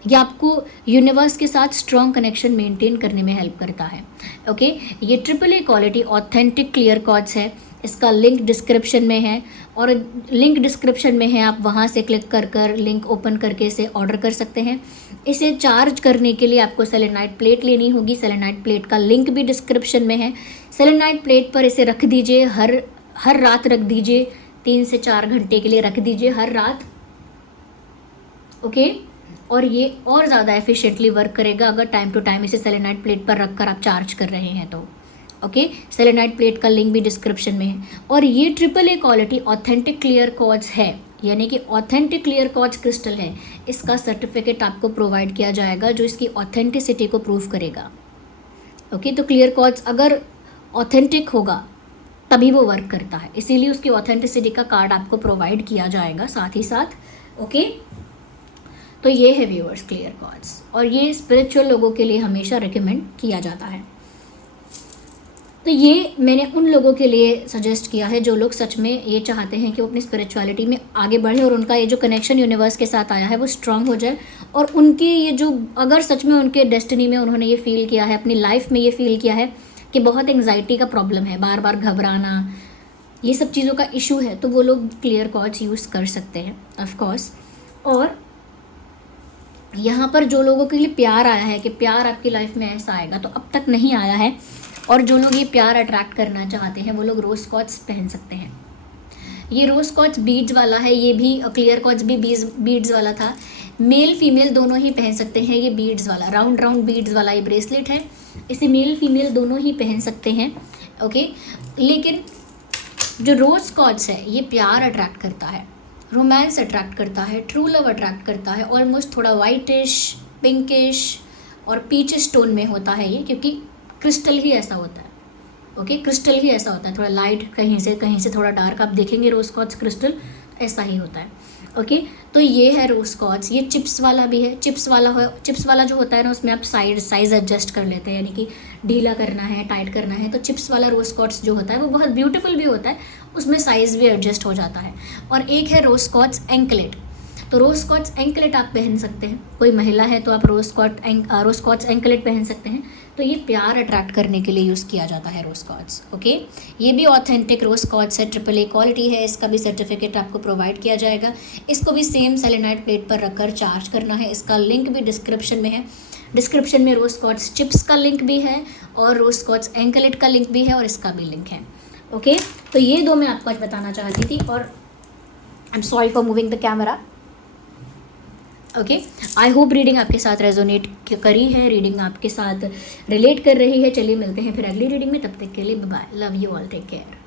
ये आपको यूनिवर्स के साथ स्ट्रॉन्ग कनेक्शन मेंटेन करने में हेल्प करता है। ओके, ये AAA quality authentic clear cords है। इसका लिंक डिस्क्रिप्शन में है, और लिंक डिस्क्रिप्शन में है, आप वहाँ से क्लिक कर लिंक ओपन करके इसे ऑर्डर कर सकते हैं। इसे चार्ज करने के लिए आपको सेलेनाइट प्लेट लेनी होगी। सेलेनाइट प्लेट का लिंक भी डिस्क्रिप्शन में है। सेलेनाइट प्लेट पर इसे रख दीजिए, हर रात रख दीजिए, 3 से 4 घंटे के लिए रख दीजिए हर रात, ओके। और ये और ज़्यादा एफिशिएंटली वर्क करेगा अगर टाइम टू टाइम इसे सेलेनाइड प्लेट पर रखकर आप चार्ज कर रहे हैं तो, ओके। सेलेनाइड प्लेट का लिंक भी डिस्क्रिप्शन में है। और ये AAA quality authentic clear quartz है, यानी कि ऑथेंटिक क्लियर क्वार्ट्ज क्रिस्टल है। इसका सर्टिफिकेट आपको प्रोवाइड किया जाएगा जो इसकी ऑथेंटिसिटी को प्रूव करेगा, ओके। तो क्लियर क्वार्ट्ज अगर ऑथेंटिक होगा तभी वो वर्क करता है, इसीलिए उसकी ऑथेंटिसिटी का कार्ड आपको प्रोवाइड किया जाएगा साथ ही साथ, ओके। तो ये है व्यूअर्स क्लियर क्वार्ट्ज, और ये स्पिरिचुअल लोगों के लिए हमेशा रिकमेंड किया जाता है। तो ये मैंने उन लोगों के लिए सजेस्ट किया है जो लोग सच में ये चाहते हैं कि वो अपनी स्पिरिचुअलिटी में आगे बढ़े और उनका ये जो कनेक्शन यूनिवर्स के साथ आया है वो स्ट्रांग हो जाए, और उनकी ये जो अगर सच में उनके डेस्टिनी में उन्होंने ये फील किया है, अपनी लाइफ में ये फील किया है कि बहुत एंग्जाइटी का प्रॉब्लम है, बार बार घबराना, ये सब चीज़ों का इशू है, तो वो लोग क्लियर क्वार्ट्ज यूज़ कर सकते हैं ऑफ कोर्स। और यहाँ पर जो लोगों के लिए प्यार आया है कि प्यार आपकी लाइफ में ऐसा आएगा, तो अब तक नहीं आया है, और जो लोग ये प्यार अट्रैक्ट करना चाहते हैं वो लोग रोज़ क्वार्ट्ज पहन सकते हैं। ये रोज़ क्वार्ट्ज बीड्स वाला है, ये भी क्लियर क्वार्ट्ज भी बीड्स वाला था, मेल फीमेल दोनों ही पहन सकते हैं। ये बीड्स वाला राउंड राउंड बीड्स वाला ये ब्रेसलेट है, इसे मेल फीमेल दोनों ही पहन सकते हैं, ओके। लेकिन जो रोज़ क्वार्ट्ज है ये प्यार अट्रैक्ट करता है, रोमांस अट्रैक्ट करता है, ट्रू लव अट्रैक्ट करता है, ऑलमोस्ट थोड़ा वाइटिश, पिंकिश और पीचिश टोन में होता है ये, क्योंकि क्रिस्टल ही ऐसा होता है, ओके। क्रिस्टल ही ऐसा होता है, थोड़ा लाइट कहीं से थोड़ा डार्क, आप देखेंगे रोज़ क्वार्ट्ज क्रिस्टल ऐसा ही होता है, ओके। तो ये है रोज़ क्वार्ट्ज। ये चिप्स वाला भी है, चिप्स वाला जो होता है ना उसमें आप साइज़ एडजस्ट कर लेते हैं, यानी कि ढीला करना है, टाइट करना है, तो चिप्स वाला रोज़ क्वार्ट्ज जो होता है वो बहुत ब्यूटीफुल भी होता है, उसमें साइज़ भी एडजस्ट हो जाता है। और एक है रोज़ क्वार्ट्ज एंकलेट, तो रोज़ क्वार्ट्ज एंकलेट आप पहन सकते हैं, कोई महिला है तो आप रोज़ क्वार्ट्ज एंकलेट पहन सकते हैं। तो ये प्यार अट्रैक्ट करने के लिए यूज़ किया जाता है रोज़ क्वार्ट्ज, ओके। ये भी ऑथेंटिक रोज़ क्वार्ट्ज है, AAA क्वालिटी है, इसका भी सर्टिफिकेट आपको प्रोवाइड किया जाएगा। इसको भी सेम सेलेनाइड प्लेट पर रखकर चार्ज करना है, इसका लिंक भी डिस्क्रिप्शन में है। डिस्क्रिप्शन में रोज़ क्वार्ट्ज चिप्स का लिंक भी है और रोज़ क्वार्ट्ज एंकलेट का लिंक भी है और इसका भी लिंक है, ओके। तो ये दो मैं आपको आज बताना चाहती थी, और I am sorry for moving the camera, okay. I hope reading आपके साथ रेजोनेट करी है, रीडिंग आपके साथ रिलेट कर रही है। चलिए मिलते हैं फिर अगली रीडिंग में, तब तक के लिए bye bye, love you all, take care.